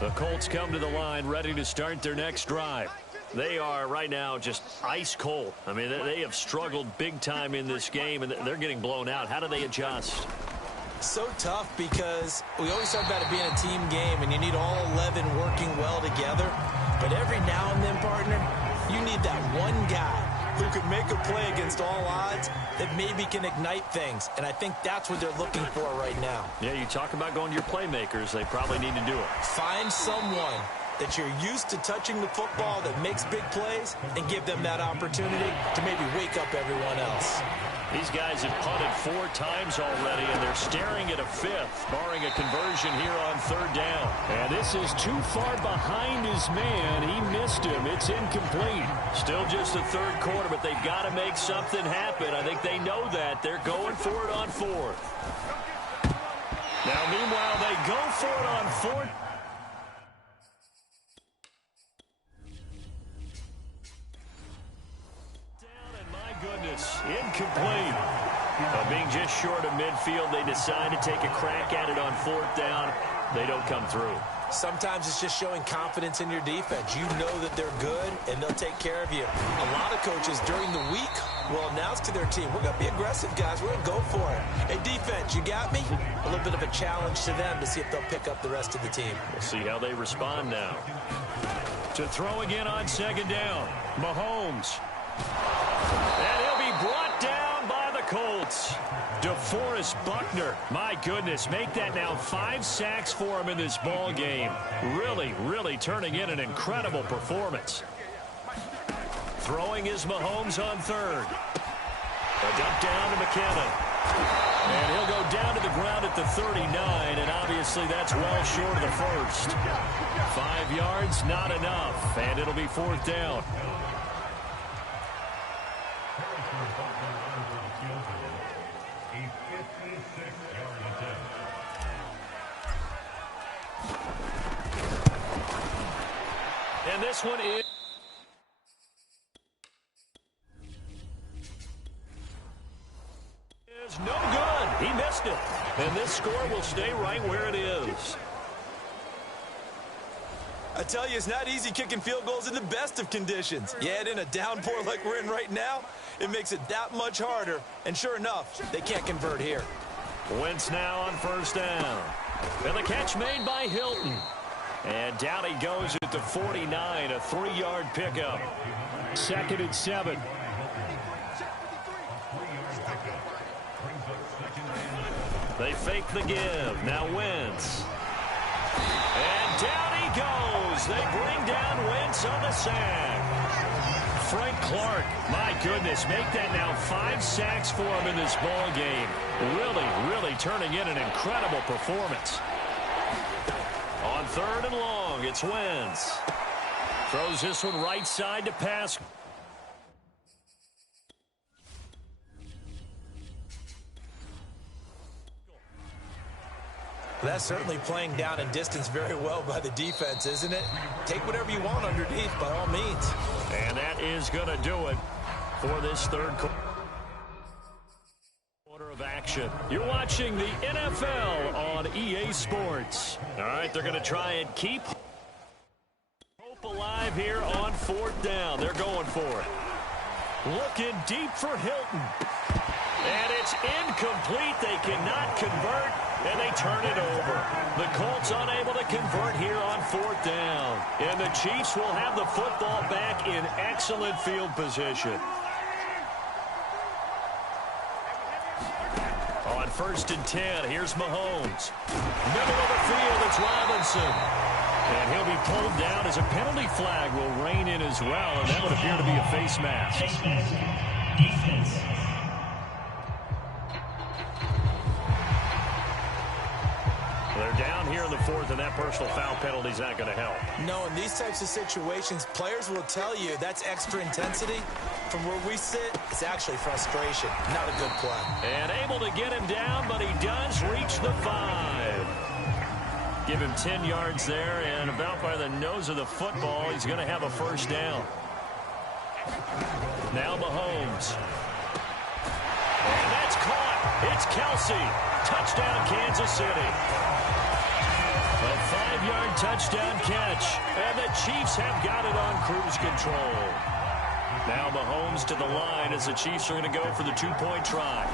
The Colts come to the line ready to start their next drive. They are right now just ice cold. I mean, they have struggled big time in this game, and they're getting blown out. How do they adjust? So tough because we always talk about it being a team game, and you need all 11 working well together. But every now and then, partner, you need that one guy who can make a play against all odds that maybe can ignite things. And I think that's what they're looking for right now. Yeah, you talk about going to your playmakers. They probably need to do it. Find someone that you're used to touching the football that makes big plays and give them that opportunity to maybe wake up everyone else. These guys have punted 4 times already, and they're staring at a 5th, barring a conversion here on 3rd down. And this is too far behind his man. He missed him. It's incomplete. Still just the 3rd quarter, but they've got to make something happen. I think they know that. They're going for it on 4th. Now, meanwhile, they go for it on 4th. Incomplete. Being just short of midfield, they decide to take a crack at it on 4th down. They don't come through. Sometimes it's just showing confidence in your defense. You know that they're good, and they'll take care of you. A lot of coaches during the week will announce to their team, we're going to be aggressive, guys. We're going to go for it. Hey, defense, you got me? A little bit of a challenge to them to see if they'll pick up the rest of the team. We'll see how they respond now. To throw again on 2nd down, Mahomes. And he'll be brought down by the Colts. DeForest Buckner, my goodness, make that now 5 sacks for him in this ball game. Really turning in an incredible performance. Throwing is Mahomes on 3rd. A dump down to McKinnon. And he'll go down to the ground at the 39, and obviously that's well short of the 1st. 5 yards, not enough, and it'll be 4th down. And this one is no good. He missed it. And this score will stay right where it is. I tell you, it's not easy kicking field goals in the best of conditions. You add in a downpour like we're in right now, it makes it that much harder. And sure enough, they can't convert here. Wentz now on 1st down. And the catch made by Hilton. And down he goes at the 49, a 3-yard pickup. 2nd and 7. They fake the give. Now Wentz. And down he goes. They bring down Wentz on the sack. Frank Clark, my goodness, make that now 5 sacks for him in this ball game. Really turning in an incredible performance. On 3rd and long, it's Wentz. Throws this one right side to pass. That's certainly playing down and distance very well by the defense, isn't it? Take whatever you want underneath, by all means. And that is going to do it for this 3rd quarter of action. You're watching the NFL on EA Sports. All right, they're going to try and keep hope alive here on 4th down. They're going for it. Looking deep for Hilton. And it's incomplete. They cannot convert, and they turn it over. The Colts unable to convert here on 4th down. And the Chiefs will have the football back in excellent field position. On 1st and 10, here's Mahomes. Middle of the field, it's Robinson. And he'll be pulled down as a penalty flag will reign in as well, and that would appear to be a face mask. Defense. They're down here in the 4th, and that personal foul penalty is not going to help. No, in these types of situations, players will tell you that's extra intensity. From where we sit, it's actually frustration, not a good play. And able to get him down, but he does reach the 5. Give him 10 yards there, and about by the nose of the football, he's going to have a 1st down. Now Mahomes. And that's caught. It's Kelsey. Touchdown, Kansas City. A 5-yard touchdown catch, and the Chiefs have got it on cruise control. Now Mahomes to the line as the Chiefs are going to go for the 2-point try.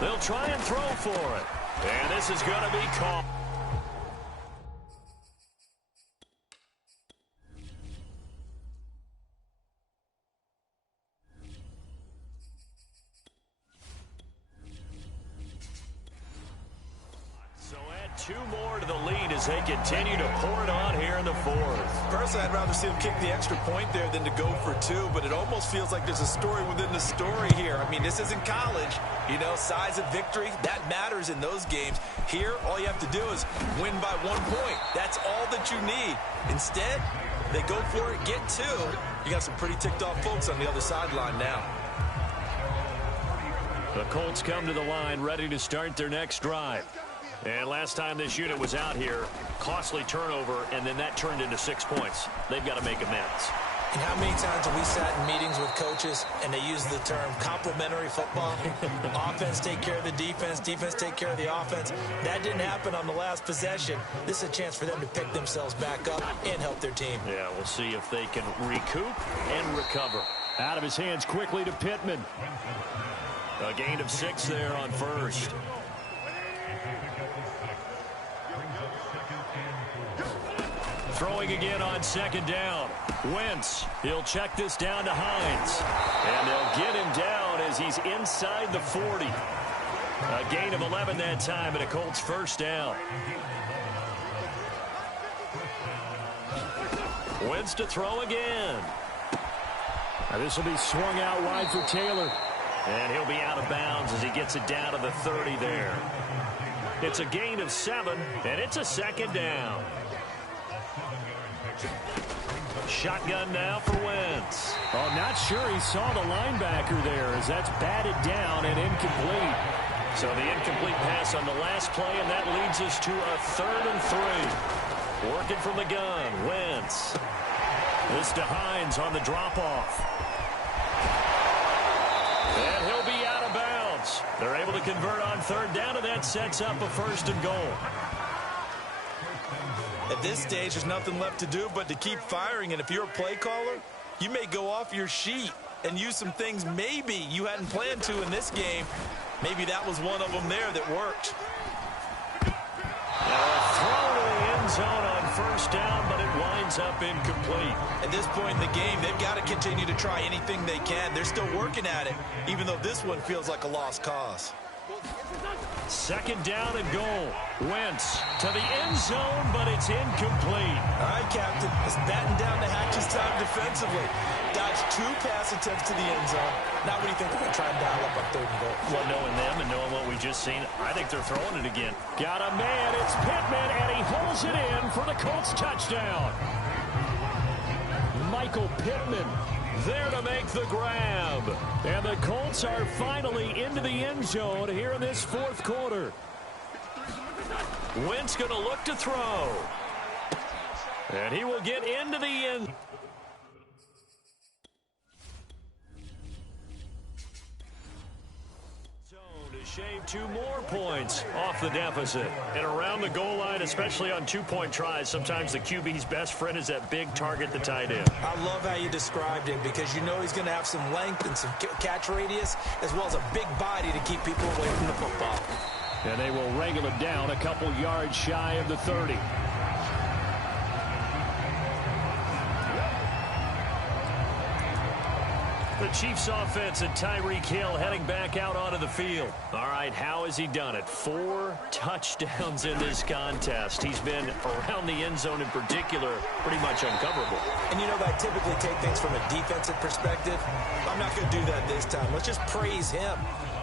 They'll try and throw for it, and this is going to be caught. 2 more to the lead as they continue to pour it on here in the fourth. Personally, I'd rather see them kick the extra point there than to go for 2, but it almost feels like there's a story within the story here. I mean, this isn't college. You know, size of victory, that matters in those games. Here, all you have to do is win by 1 point. That's all that you need. Instead, they go for it, get 2. You got some pretty ticked off folks on the other sideline now. The Colts come to the line ready to start their next drive. And last time this unit was out here, costly turnover, and then that turned into 6 points. They've got to make amends. And how many times have we sat in meetings with coaches and they use the term complementary football? Offense take care of the defense, defense take care of the offense. That didn't happen on the last possession. This is a chance for them to pick themselves back up and help their team. Yeah, we'll see if they can recoup and recover. Out of his hands quickly to Pittman. A gain of 6 there on first. Throwing again on second down. Wentz, he'll check this down to Hines. And they'll get him down as he's inside the 40. A gain of 11 that time and a Colts first down. Wentz to throw again. Now this will be swung out wide for Taylor. And he'll be out of bounds as he gets it down to the 30 there. It's a gain of 7, and it's a second down. Shotgun now for Wentz. Oh, not sure he saw the linebacker there as that's batted down and incomplete. So the incomplete pass on the last play, and that leads us to a 3rd and 3. Working from the gun, Wentz. This to Hines on the drop-off. And he'll be out of bounds. They're able to convert on 3rd down, and that sets up a 1st and goal. At this stage, there's nothing left to do but to keep firing. And if you're a play caller, you may go off your sheet and use some things maybe you hadn't planned to in this game. Maybe that was one of them there that worked. Now a throw to the end zone on 1st down, but it winds up incomplete. At this point in the game, they've got to continue to try anything they can. They're still working at it, even though this one feels like a lost cause. 2nd down and goal. Wentz to the end zone, but it's incomplete. All right, Captain. It's batting down the hatches time defensively. Dodged 2 pass attempts to the end zone. Now what do you think they're going to try and dial up on 3rd and goal? Well, knowing them and knowing what we just seen, I think they're throwing it again. Got a man. It's Pittman, and he holds it in for the Colts touchdown. Michael Pittman there to make the grab. And the Colts are finally into the end zone here in this 4th quarter. Wentz going to look to throw. And he will get into the end. Shave 2 more points off the deficit. And around the goal line, especially on 2-point tries, sometimes the QB's best friend is that big target, the tight end. I love how you described him because you know he's going to have some length and some catch radius as well as a big body to keep people away from the football. And they will wrangle him down a couple yards shy of the 30. The Chiefs offense and Tyreek Hill heading back out onto the field. All right, how has he done it? 4 touchdowns in this contest. He's been around the end zone in particular, pretty much uncoverable. And you know, I typically take things from a defensive perspective. I'm not going to do that this time. Let's just praise him.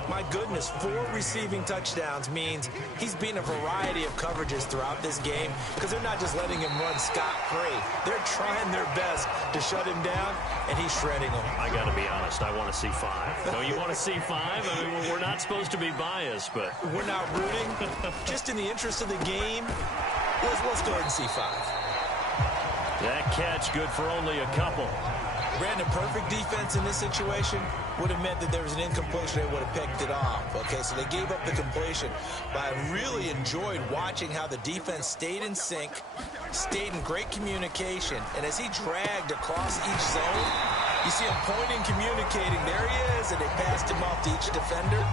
My goodness, 4 receiving touchdowns means he's been a variety of coverages throughout this game because they're not just letting him run scot-free. They're trying their best to shut him down, and he's shredding them. I got to be honest, I want to see 5. No, you want to see 5? I mean, we're not supposed to be biased, but... We're not rooting. Just in the interest of the game, let's go ahead and see 5. That catch good for only a couple. Brandon, perfect defense in this situation would have meant that there was an incompletion. They would have picked it off. Okay, so they gave up the completion. But I really enjoyed watching how the defense stayed in sync, stayed in great communication. And as he dragged across each zone, you see him pointing, communicating. There he is, and they passed him off to each defender.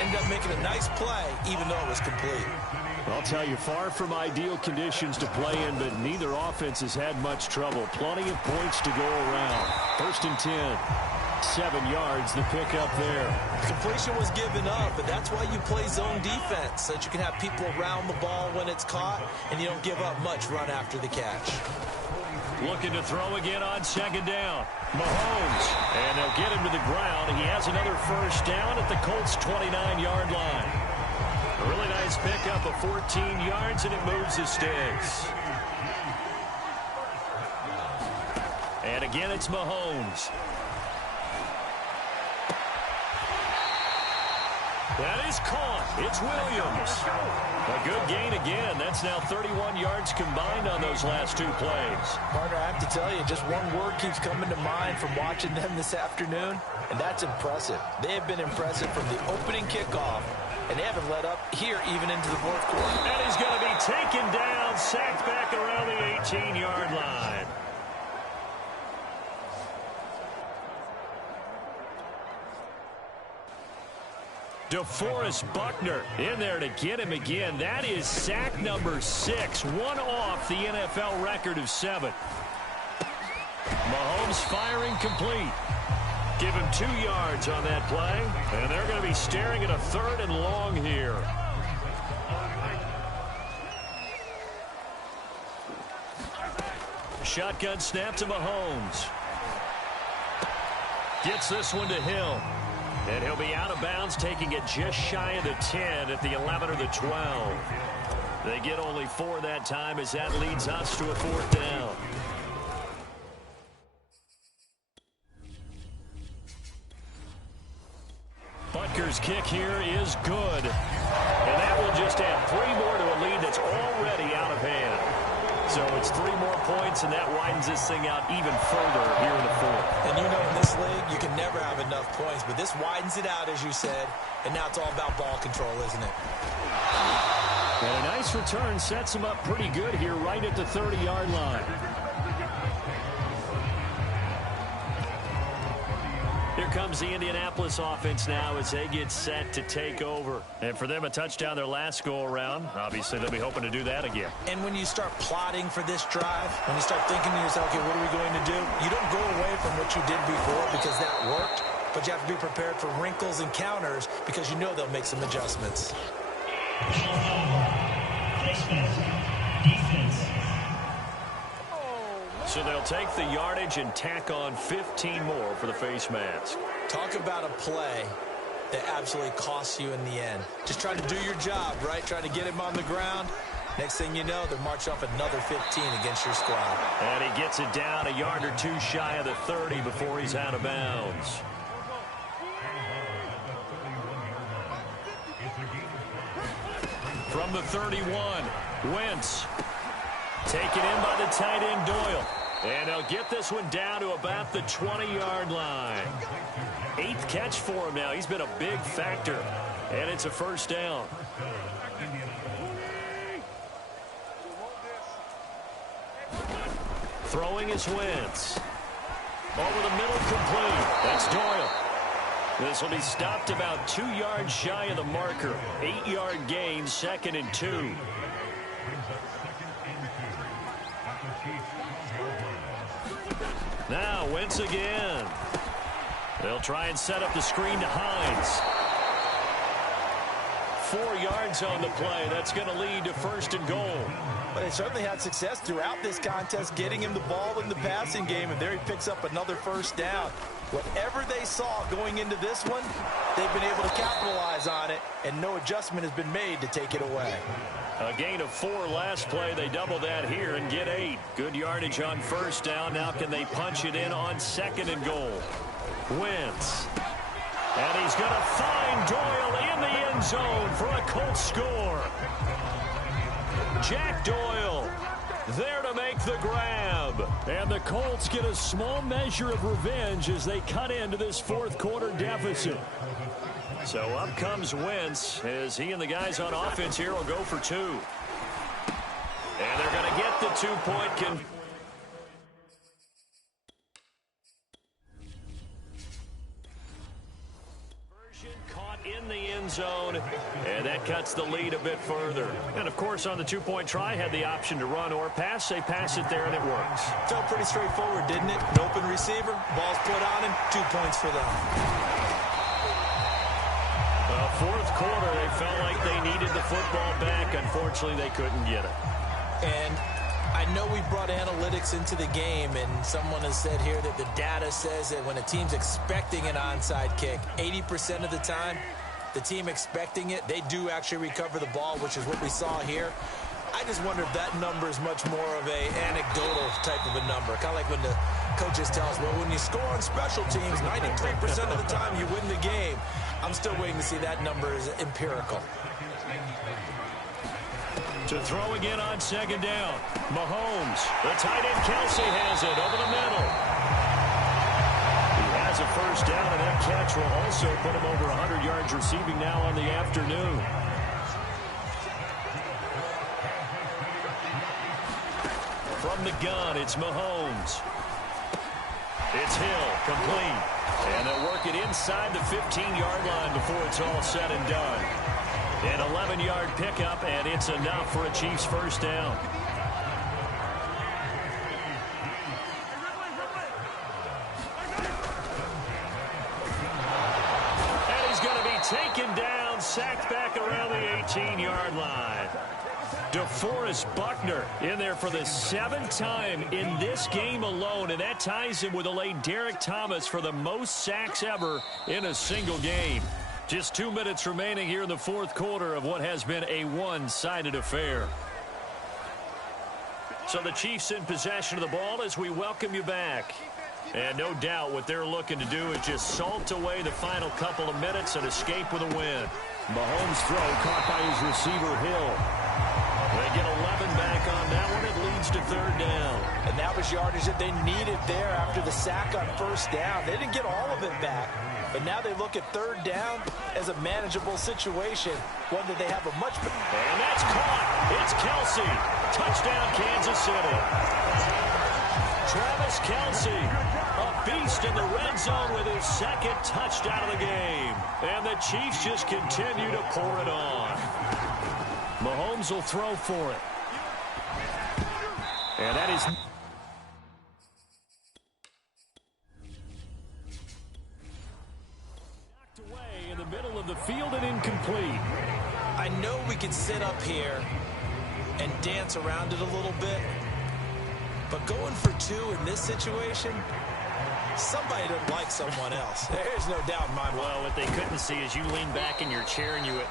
Ended up making a nice play, even though it was complete. I'll tell you, far from ideal conditions to play in, but neither offense has had much trouble. Plenty of points to go around. 1st and 10. 7 yards, the pickup there. Completion was given up, but that's why you play zone defense, so that you can have people around the ball when it's caught, and you don't give up much run after the catch. Looking to throw again on 2nd down. Mahomes, and they'll get him to the ground. He has another first down at the Colts' 29-yard line. A really nice pickup of 14 yards, and it moves the sticks. And again, it's Mahomes. That is caught. It's Williams. A good gain again. That's now 31 yards combined on those last 2 plays. Partner, I have to tell you, just one word keeps coming to mind from watching them this afternoon, and that's impressive. They have been impressive from the opening kickoff, and they haven't let up here even into the 4th quarter. And he's going to be taken down, sacked back around the 18-yard line. DeForest Buckner in there to get him again. That is sack number 6, one off the NFL record of 7. Mahomes firing complete. Give him 2 yards on that play, and they're going to be staring at a 3rd and long here. Shotgun snap to Mahomes. Gets this one to Hill. And he'll be out of bounds, taking it just shy of the 10 at the 11 or the 12. They get only 4 that time as that leads us to a 4th down. Butker's kick here is good. And that will just add 3 more to a lead that's already out of hand. So it's 3 more points, and that widens this thing out even further here in the 4th. And you know, in this league, you can never have enough points, but this widens it out, as you said, and now it's all about ball control, isn't it? And a nice return sets him up pretty good here right at the 30-yard line. Here comes the Indianapolis offense now as they get set to take over. And for them, a touchdown their last go-around. Obviously, they'll be hoping to do that again. And when you start plotting for this drive, when you start thinking to yourself, okay, what are we going to do? You don't go away from what you did before because that worked, but you have to be prepared for wrinkles and counters because you know they'll make some adjustments. So they'll take the yardage and tack on 15 more for the face mask. Talk about a play that absolutely costs you in the end. Just trying to do your job, right? Trying to get him on the ground. Next thing you know, they're marching off another 15 against your squad. And he gets it down a yard or 2 shy of the 30 before he's out of bounds. From the 31, Wentz. Taken in by the tight end, Doyle. And they'll get this one down to about the 20-yard line. 8th catch for him now. He's been a big factor. And it's a first down. Throwing is Wentz. Over the middle, complete. That's Doyle. This will be stopped about 2 yards shy of the marker. 8-yard gain, 2nd and 2. Now Wentz again. They'll try and set up the screen to Hines. 4 yards on the play. That's going to lead to 1st and goal. But they certainly had success throughout this contest getting him the ball in the passing game, and there he picks up another first down. Whatever they saw going into this one, they've been able to capitalize on it, and no adjustment has been made to take it away. A gain of 4 last play. They double that here and get 8. Good yardage on first down. Now can they punch it in on 2nd and goal? Wentz. And he's going to find Doyle in the end zone for a Colts score. Jack Doyle there to make the grab. And the Colts get a small measure of revenge as they cut into this 4th quarter deficit. So up comes Wentz as he and the guys on offense here will go for 2. And they're going to get the 2-point conversion. Caught in the end zone, and that cuts the lead a bit further. And, of course, on the two-point try, had the option to run or pass. They pass it there, and it works. Felt pretty straightforward, didn't it? An open receiver, ball's put on him, 2 points for them. Fourth quarter, they felt like they needed the football back. Unfortunately, they couldn't get it. And I know we brought analytics into the game, and someone has said here that the data says that when a team's expecting an onside kick, 80% of the time, the team expecting it, they do actually recover the ball, which is what we saw here. I just wonder if that number is much more of a anecdotal type of a number. Kind of like when the coaches tell us, well, when you score on special teams, 93% of the time you win the game. I'm still waiting to see that number is empirical. To throw again on second down. Mahomes. The tight end Kelsey has it over the middle. He has a first down, and that catch will also put him over 100 yards receiving now on the afternoon. From the gun, it's Mahomes. It's Hill, complete. And they'll work it inside the 15-yard line before it's all said and done. An 11-yard pickup, and it's enough for a Chiefs first down. And he's going to be taken down, sacked back around the 18-yard line. DeForest Buckner in there for the 7th time in this game alone, and that ties him with the late Derek Thomas for the most sacks ever in a single game. Just 2 minutes remaining here in the fourth quarter of what has been a one-sided affair. So the Chiefs in possession of the ball as we welcome you back. And no doubt what they're looking to do is just salt away the final couple of minutes and escape with a win. Mahomes' throw caught by his receiver, Hill. They get 11 back on that one. It leads to third down. And that was yardage that they needed there after the sack on first down. They didn't get all of it back. But now they look at third down as a manageable situation, one that they have a much better. And that's caught. It's Kelsey. Touchdown, Kansas City. Travis Kelsey, a beast in the red zone with his second touchdown of the game. And the Chiefs just continue to pour it on. Mahomes will throw for it. And that is... middle of the field and incomplete. I know we can sit up here and dance around it a little bit, but going for two in this situation, somebody doesn't like someone else. There's no doubt in my mind. Well, what they couldn't see is you lean back in your chair and you went,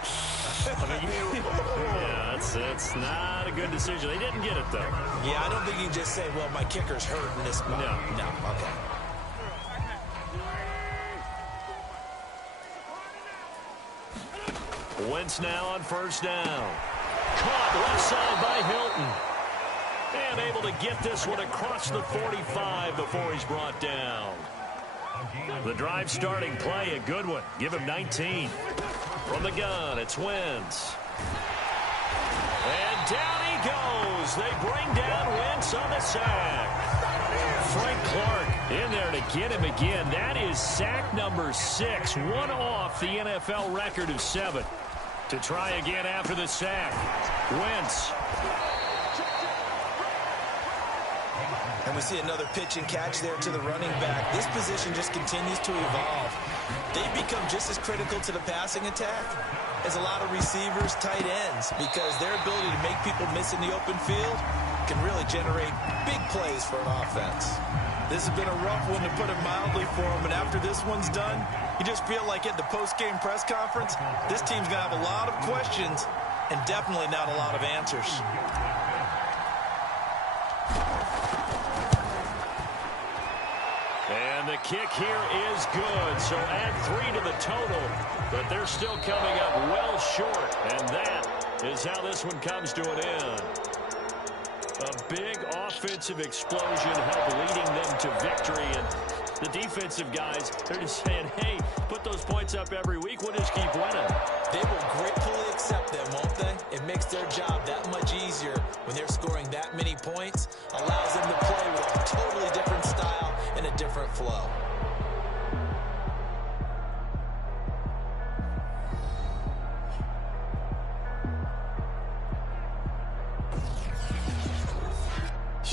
yeah, that's not a good decision. They didn't get it, though. Yeah, I don't think you can just say, well, my kicker's hurt in this spot. No, okay. Wentz now on first down. Caught left side by Hilton. And able to get this one across the 45 before he's brought down. The drive starting play, a good one. Give him 19. From the gun, it's Wentz. And down he goes. They bring down Wentz on the sack. Frank Clark in there to get him again. That is sack number 6. One off the NFL record of 7. To try again after the sack. Wentz. And we see another pitch and catch there to the running back. This position just continues to evolve. They become just as critical to the passing attack as a lot of receivers, tight ends, because their ability to make people miss in the open field can really generate big plays for an offense. This has been a rough one, to put it mildly, for them, and after this one's done, you just feel like at the post-game press conference, this team's going to have a lot of questions and definitely not a lot of answers. And the kick here is good, so add 3 to the total, but they're still coming up well short, and that is how this one comes to an end. A big offensive explosion helped leading them to victory, and the defensive guys, they're just saying, hey, put those points up every week, we'll just keep winning. They will gratefully accept them, won't they? It makes their job that much easier when they're scoring that many points, allows them to play with a totally different style and a different flow.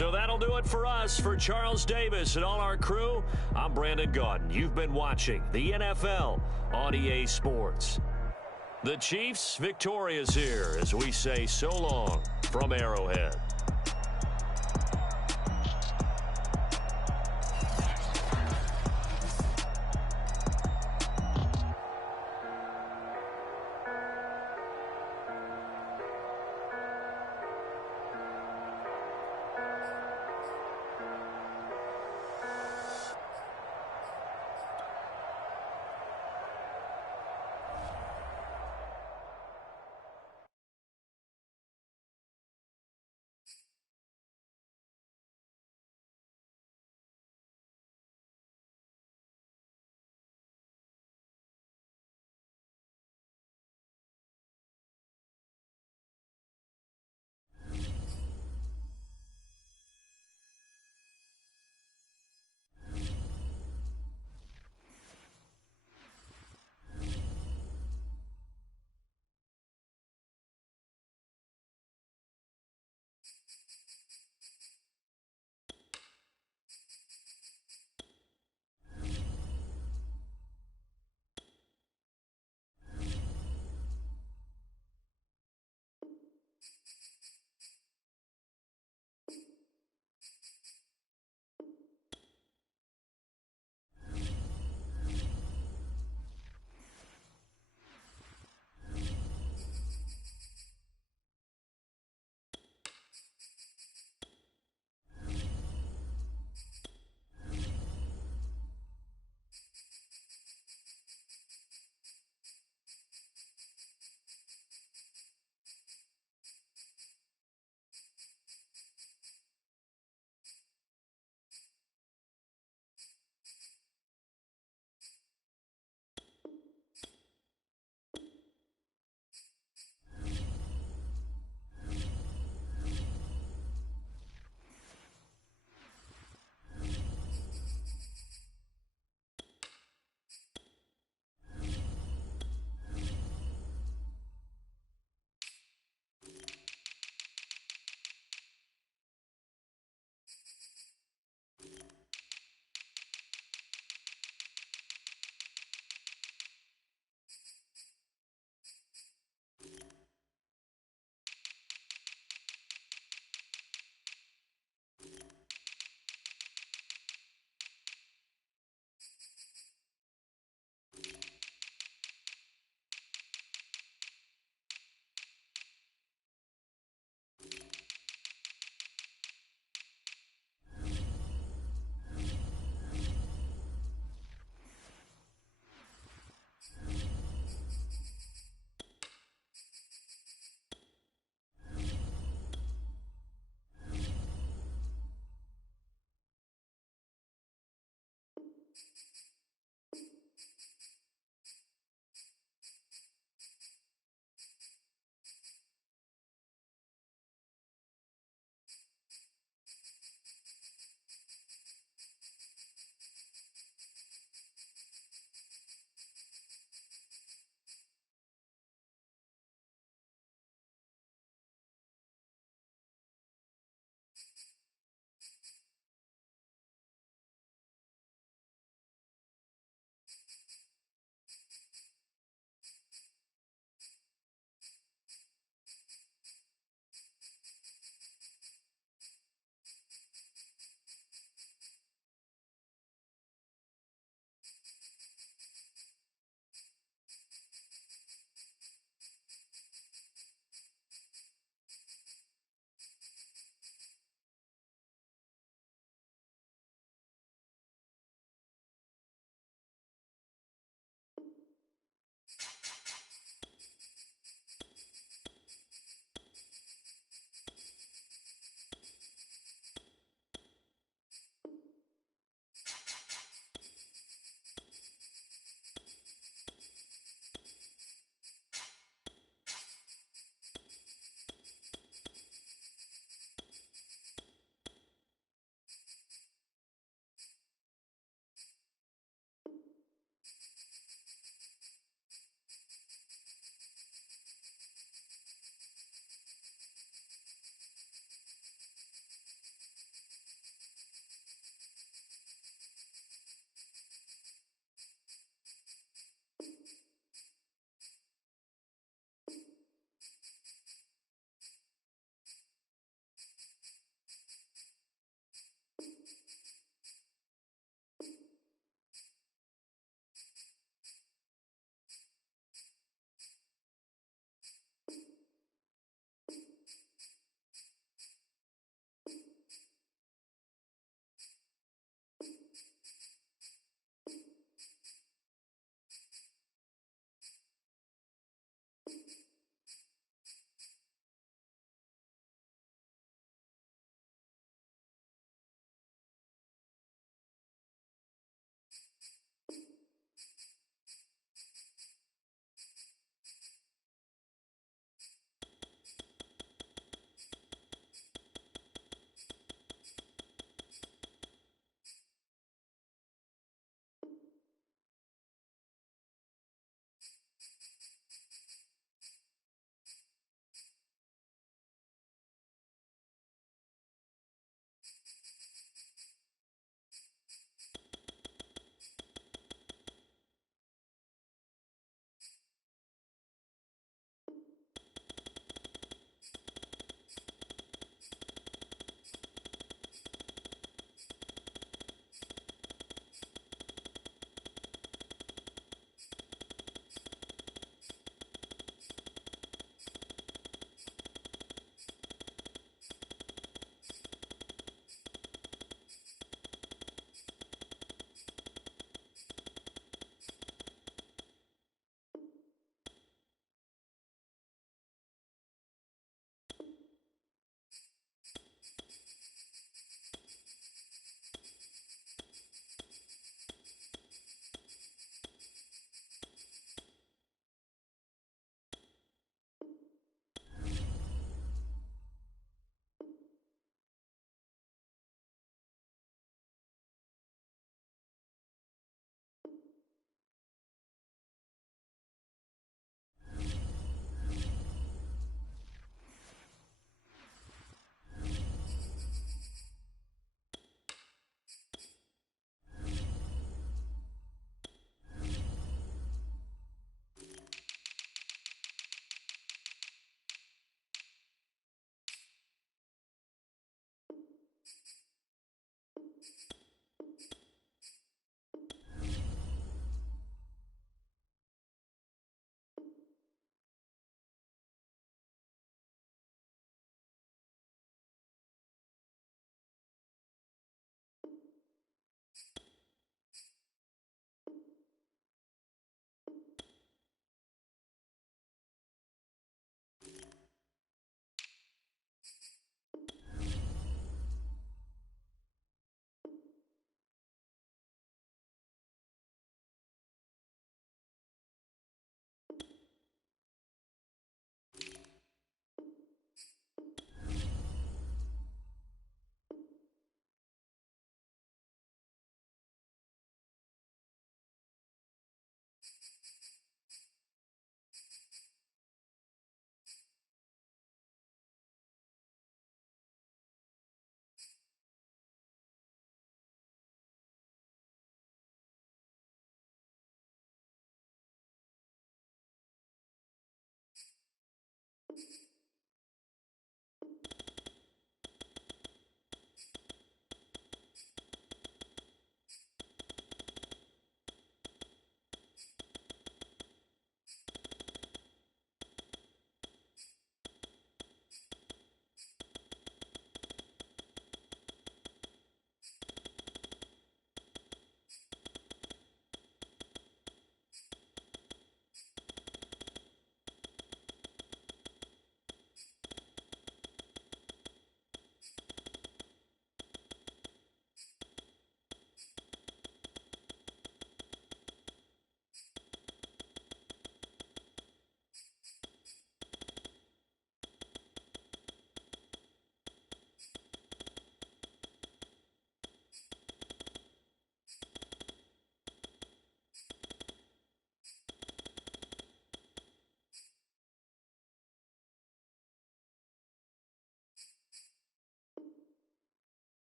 So that'll do it for us. For Charles Davis and all our crew, I'm Brandon Gaudin. You've been watching the NFL on EA Sports. The Chiefs victorious here as we say so long from Arrowhead.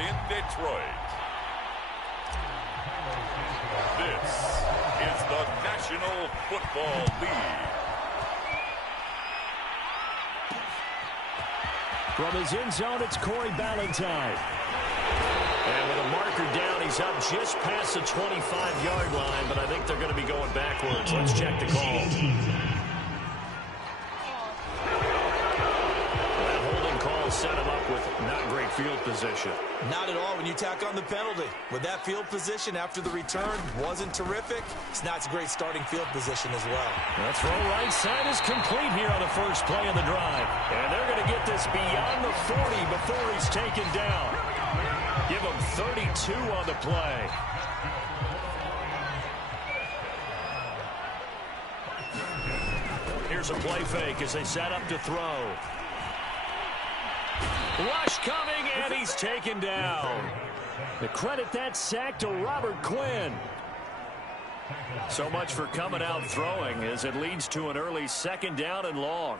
in Detroit. This is the National Football League. From his end zone, it's Corey Ballantyne. And with a marker down, he's up just past the 25-yard line, but I think they're going to be going backwards. Let's check the call. That holding call set him up with not great field position. Not at all when you tack on the penalty. With that field position after the return wasn't terrific, it's not a great starting field position as well. The throw right side is complete here on the first play of the drive. And they're going to get this beyond the 40 before he's taken down. Give him 32 on the play. Here's a play fake as they set up to throw. Rush coming, and he's taken down. The credit that sack to Robert Quinn. So much for coming out throwing as it leads to an early second down and long.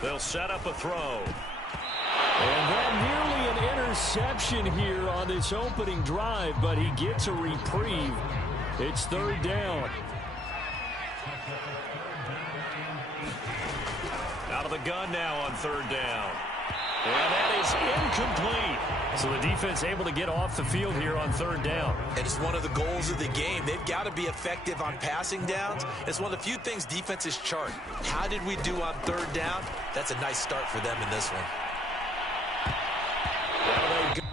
They'll set up a throw. And that nearly an interception here on this opening drive, but he gets a reprieve. It's third down. Out of the gun now on third down. And that is incomplete. So the defense able to get off the field here on third down. And it's one of the goals of the game. They've got to be effective on passing downs. It's one of the few things defenses chart. How did we do on third down? That's a nice start for them in this one. Well, they go.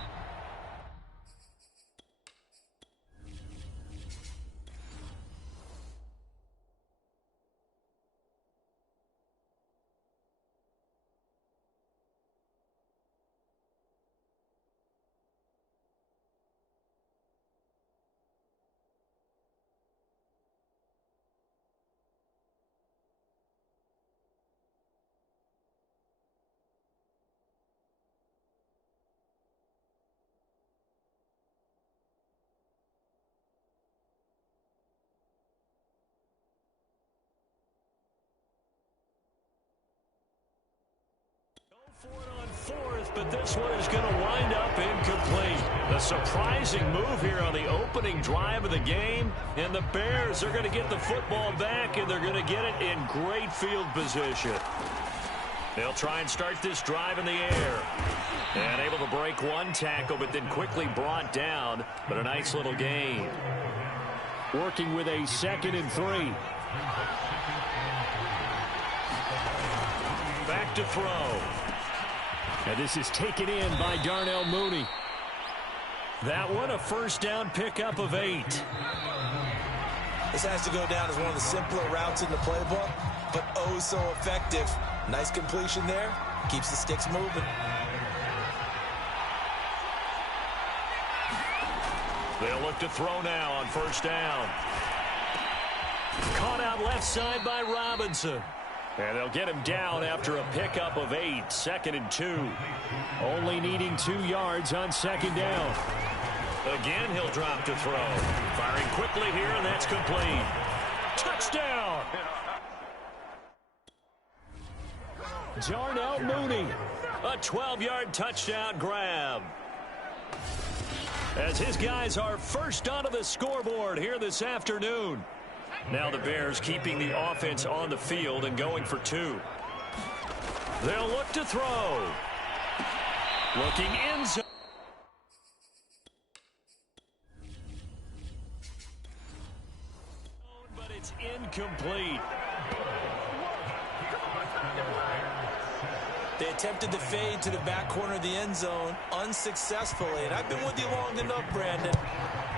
For it on fourth, but this one is going to wind up incomplete. The surprising move here on the opening drive of the game, and the Bears are going to get the football back, and they're going to get it in great field position. They'll try and start this drive in the air. And able to break one tackle, but then quickly brought down, but a nice little gain. Working with a 2nd and 3. Back to throw. And this is taken in by Darnell Mooney. That one a first down pickup of 8. This has to go down as one of the simpler routes in the playbook, but oh so effective. Nice completion there. Keeps the sticks moving. They'll look to throw now on first down. Caught out left side by Robinson. And they'll get him down after a pickup of 8, 2nd and 2. Only needing 2 yards on second down. Again, he'll drop to throw. Firing quickly here, and that's complete. Touchdown! Darnell Mooney, a 12-yard touchdown grab. As his guys are first onto the scoreboard here this afternoon. Now the Bears keeping the offense on the field and going for 2. They'll look to throw. Looking in zone. But it's incomplete. They attempted to fade to the back corner of the end zone unsuccessfully. And I've been with you long enough, Brandon.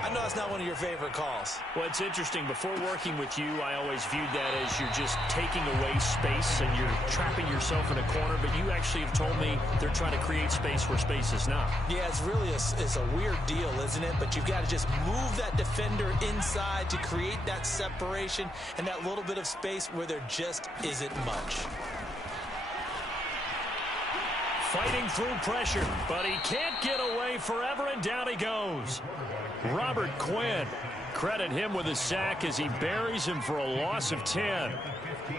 I know it's not one of your favorite calls. Well, it's interesting. Before working with you, I always viewed that as you're just taking away space and you're trapping yourself in a corner. But you actually have told me they're trying to create space where space is not. Yeah, it's really it's a weird deal, isn't it? But you've got to just move that defender inside to create that separation and that little bit of space where there just isn't much. fighting through pressure, but he can't get away forever, and down he goes. Robert Quinn. Credit him with a sack as he buries him for a loss of 10.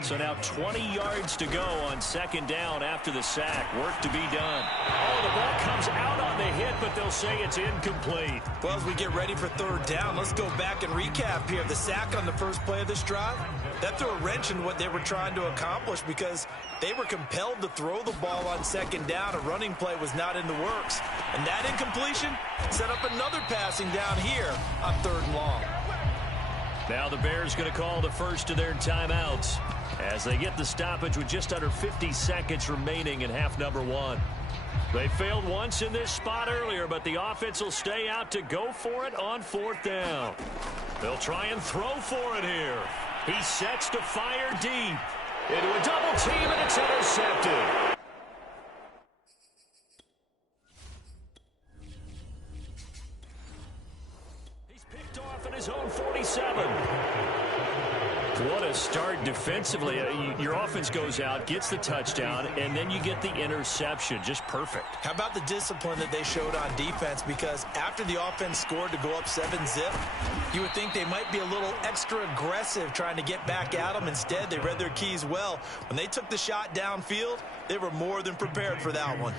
So now 20 yards to go on second down after the sack. Work to be done. Oh, the ball comes out on the hit, but they'll say it's incomplete. Well, as we get ready for third down, let's go back and recap here. The sack on the first play of this drive, that threw a wrench in what they were trying to accomplish because they were compelled to throw the ball on second down. A running play was not in the works. And that incompletion set up another passing down here on third and long. Now the Bears going to call the first of their timeouts as they get the stoppage with just under 50 seconds remaining in half number one. They failed once in this spot earlier, but the offense will stay out to go for it on fourth down. They'll try and throw for it here. He sets to fire deep into a double team, and it's intercepted. He's picked off at his own 47. What a start defensively. Your offense goes out, gets the touchdown, and then you get the interception. Just perfect. How about the discipline that they showed on defense? Because after the offense scored to go up 7-zip, you would think they might be a little extra aggressive trying to get back at them. Instead, they read their keys well. When they took the shot downfield, they were more than prepared for that one.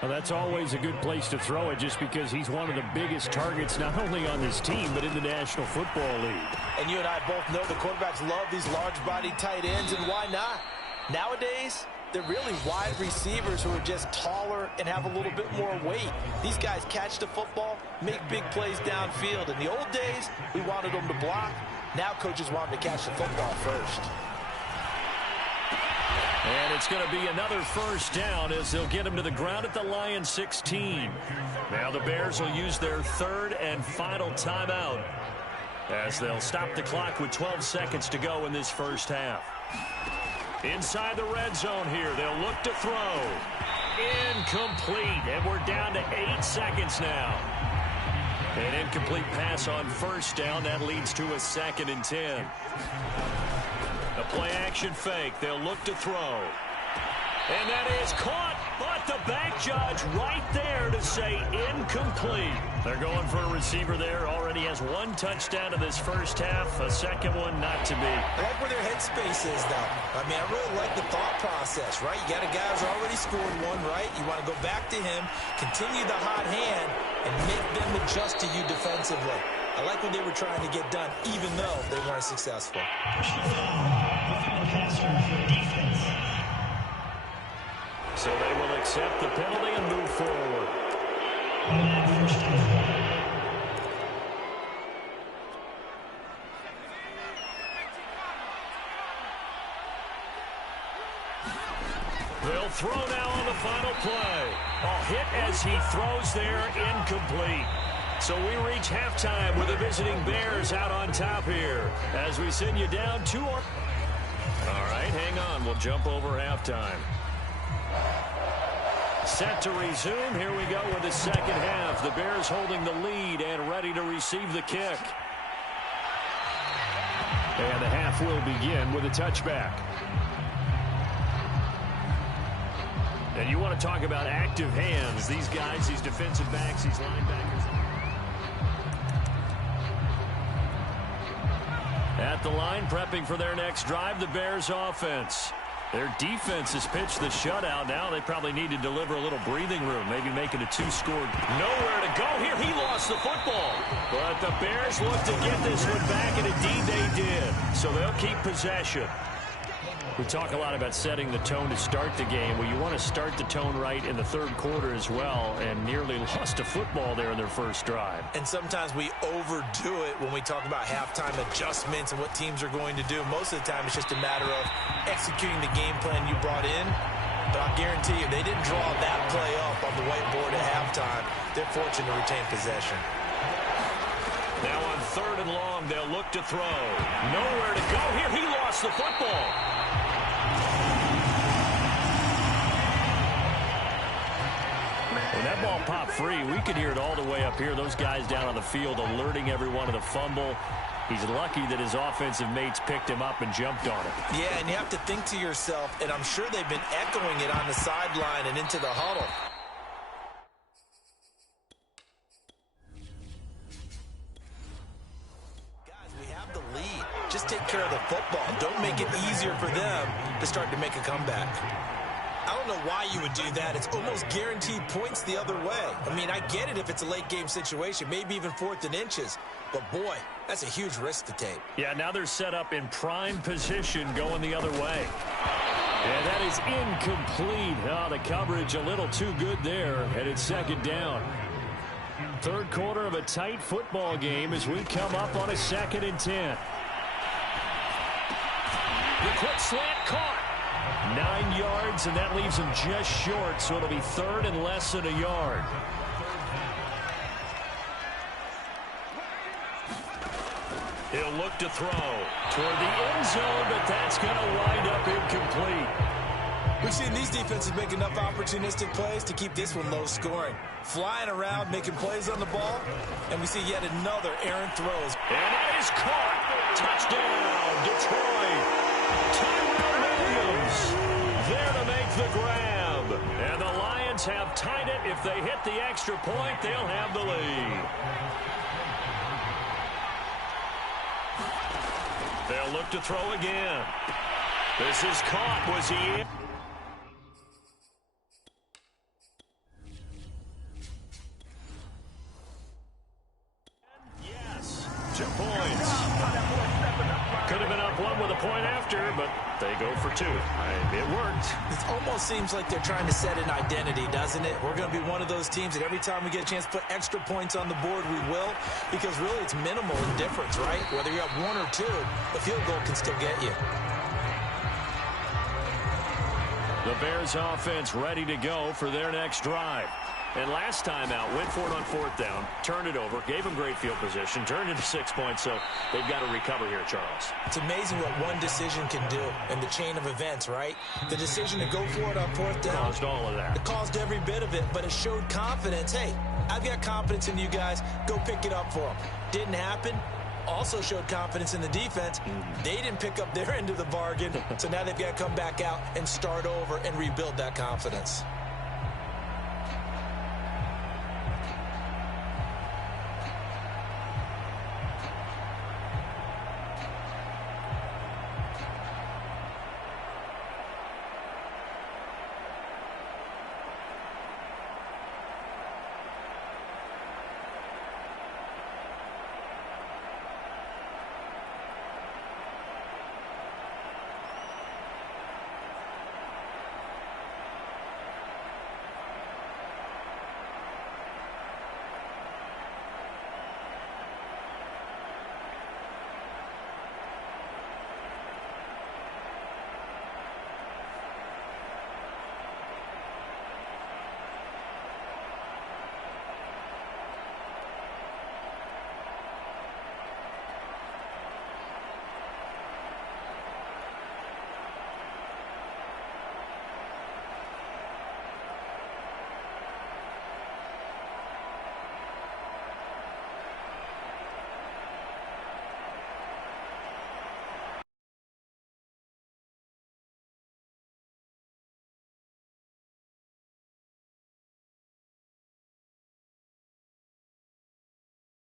Well, that's always a good place to throw it just because he's one of the biggest targets not only on this team but in the National Football League. And you and I both know the quarterbacks love these large-bodied tight ends, and why not? Nowadays, they're really wide receivers who are just taller and have a little bit more weight. These guys catch the football, make big plays downfield. In the old days, we wanted them to block. Now coaches want them to catch the football first. And it's going to be another first down as they'll get him to the ground at the Lions 16. Now the Bears will use their third and final timeout as they'll stop the clock with 12 seconds to go in this first half. Inside the red zone here, they'll look to throw. Incomplete, and we're down to 8 seconds now. An incomplete pass on first down. That leads to a 2nd and 10. A play-action fake. They'll look to throw. And that is caught, but the back judge right there to say incomplete. They're going for a receiver there. Already has 1 touchdown in this first half. A second one not to be. I like where their headspace is, though. I mean, I really like the thought process, right? You got a guy who's already scored one, right? You want to go back to him, continue the hot hand, and make them adjust to you defensively. I like what they were trying to get done, even though they weren't successful. So they will accept the penalty and move forward. They'll throw now on the final play. A hit as he throws there, incomplete. So we reach halftime with the visiting Bears out on top here as we send you down 2. All right, hang on. We'll jump over halftime. Set to resume. Here we go with the second half. The Bears holding the lead and ready to receive the kick. And the half will begin with a touchback. And you want to talk about active hands. These guys, these defensive backs, these linebackers. At the line, prepping for their next drive, the Bears offense. Their defense has pitched the shutout. Now they probably need to deliver a little breathing room, maybe make it a 2-score. Nowhere to go here. He lost the football. But the Bears look to get this one back, and indeed they did. So they'll keep possession. We talk a lot about setting the tone to start the game. Well, you want to start the tone right in the third quarter as well, and nearly lost a football there in their first drive. And sometimes we overdo it when we talk about halftime adjustments and what teams are going to do. Most of the time, it's just a matter of executing the game plan you brought in. But I'll guarantee you, they didn't draw that play up on the whiteboard at halftime. They're fortunate to retain possession. Now on 3rd and long, they'll look to throw. Nowhere to go here. He lost the football. When that ball popped free, we could hear it all the way up here. Those guys down on the field alerting everyone of the fumble. He's lucky that his offensive mates picked him up and jumped on him. Yeah, and you have to think to yourself, and I'm sure they've been echoing it on the sideline and into the huddle. Guys, we have the lead. Just take care of the football. Don't make it easier for them to start to make a comeback. I don't know why you would do that. It's almost guaranteed points the other way. I mean, I get it if it's a late game situation, maybe even 4th and inches. But, boy, that's a huge risk to take. Yeah, now they're set up in prime position going the other way. And that is incomplete. Oh, the coverage a little too good there, and it's 2nd down. 3rd quarter of a tight football game as we come up on a 2nd and 10. The quick slant caught. 9 yards, and that leaves him just short, so it'll be 3rd and less than a yard. He'll look to throw toward the end zone, but that's going to wind up incomplete. We've seen these defenses make enough opportunistic plays to keep this one low scoring. Flying around, making plays on the ball, and we see yet another errant throws. And that is caught. Touchdown, Detroit. Tyrell Williams there to make the grab. And the Lions have tied it. If they hit the extra point, they'll have the lead. They'll look to throw again. This is caught. Was he in? Yes. 2 points. Could have been up 1 with a point after, but they go for 2. It worked. It almost seems like they're trying to set an identity, doesn't it? We're going to be one of those teams that every time we get a chance to put extra points on the board, we will, because really it's minimal in difference, right? Whether you have 1 or 2, the field goal can still get you. The Bears offense ready to go for their next drive. And last time out, went for it on 4th down, turned it over, gave them great field position, turned into 6 points, so they've got to recover here, Charles. It's amazing what one decision can do in the chain of events, right? The decision to go for it on 4th down. Caused all of that. It caused every bit of it, but it showed confidence. Hey, I've got confidence in you guys. Go pick it up for them. Didn't happen. Also showed confidence in the defense. They didn't pick up their end of the bargain, so now they've got to come back out and start over and rebuild that confidence.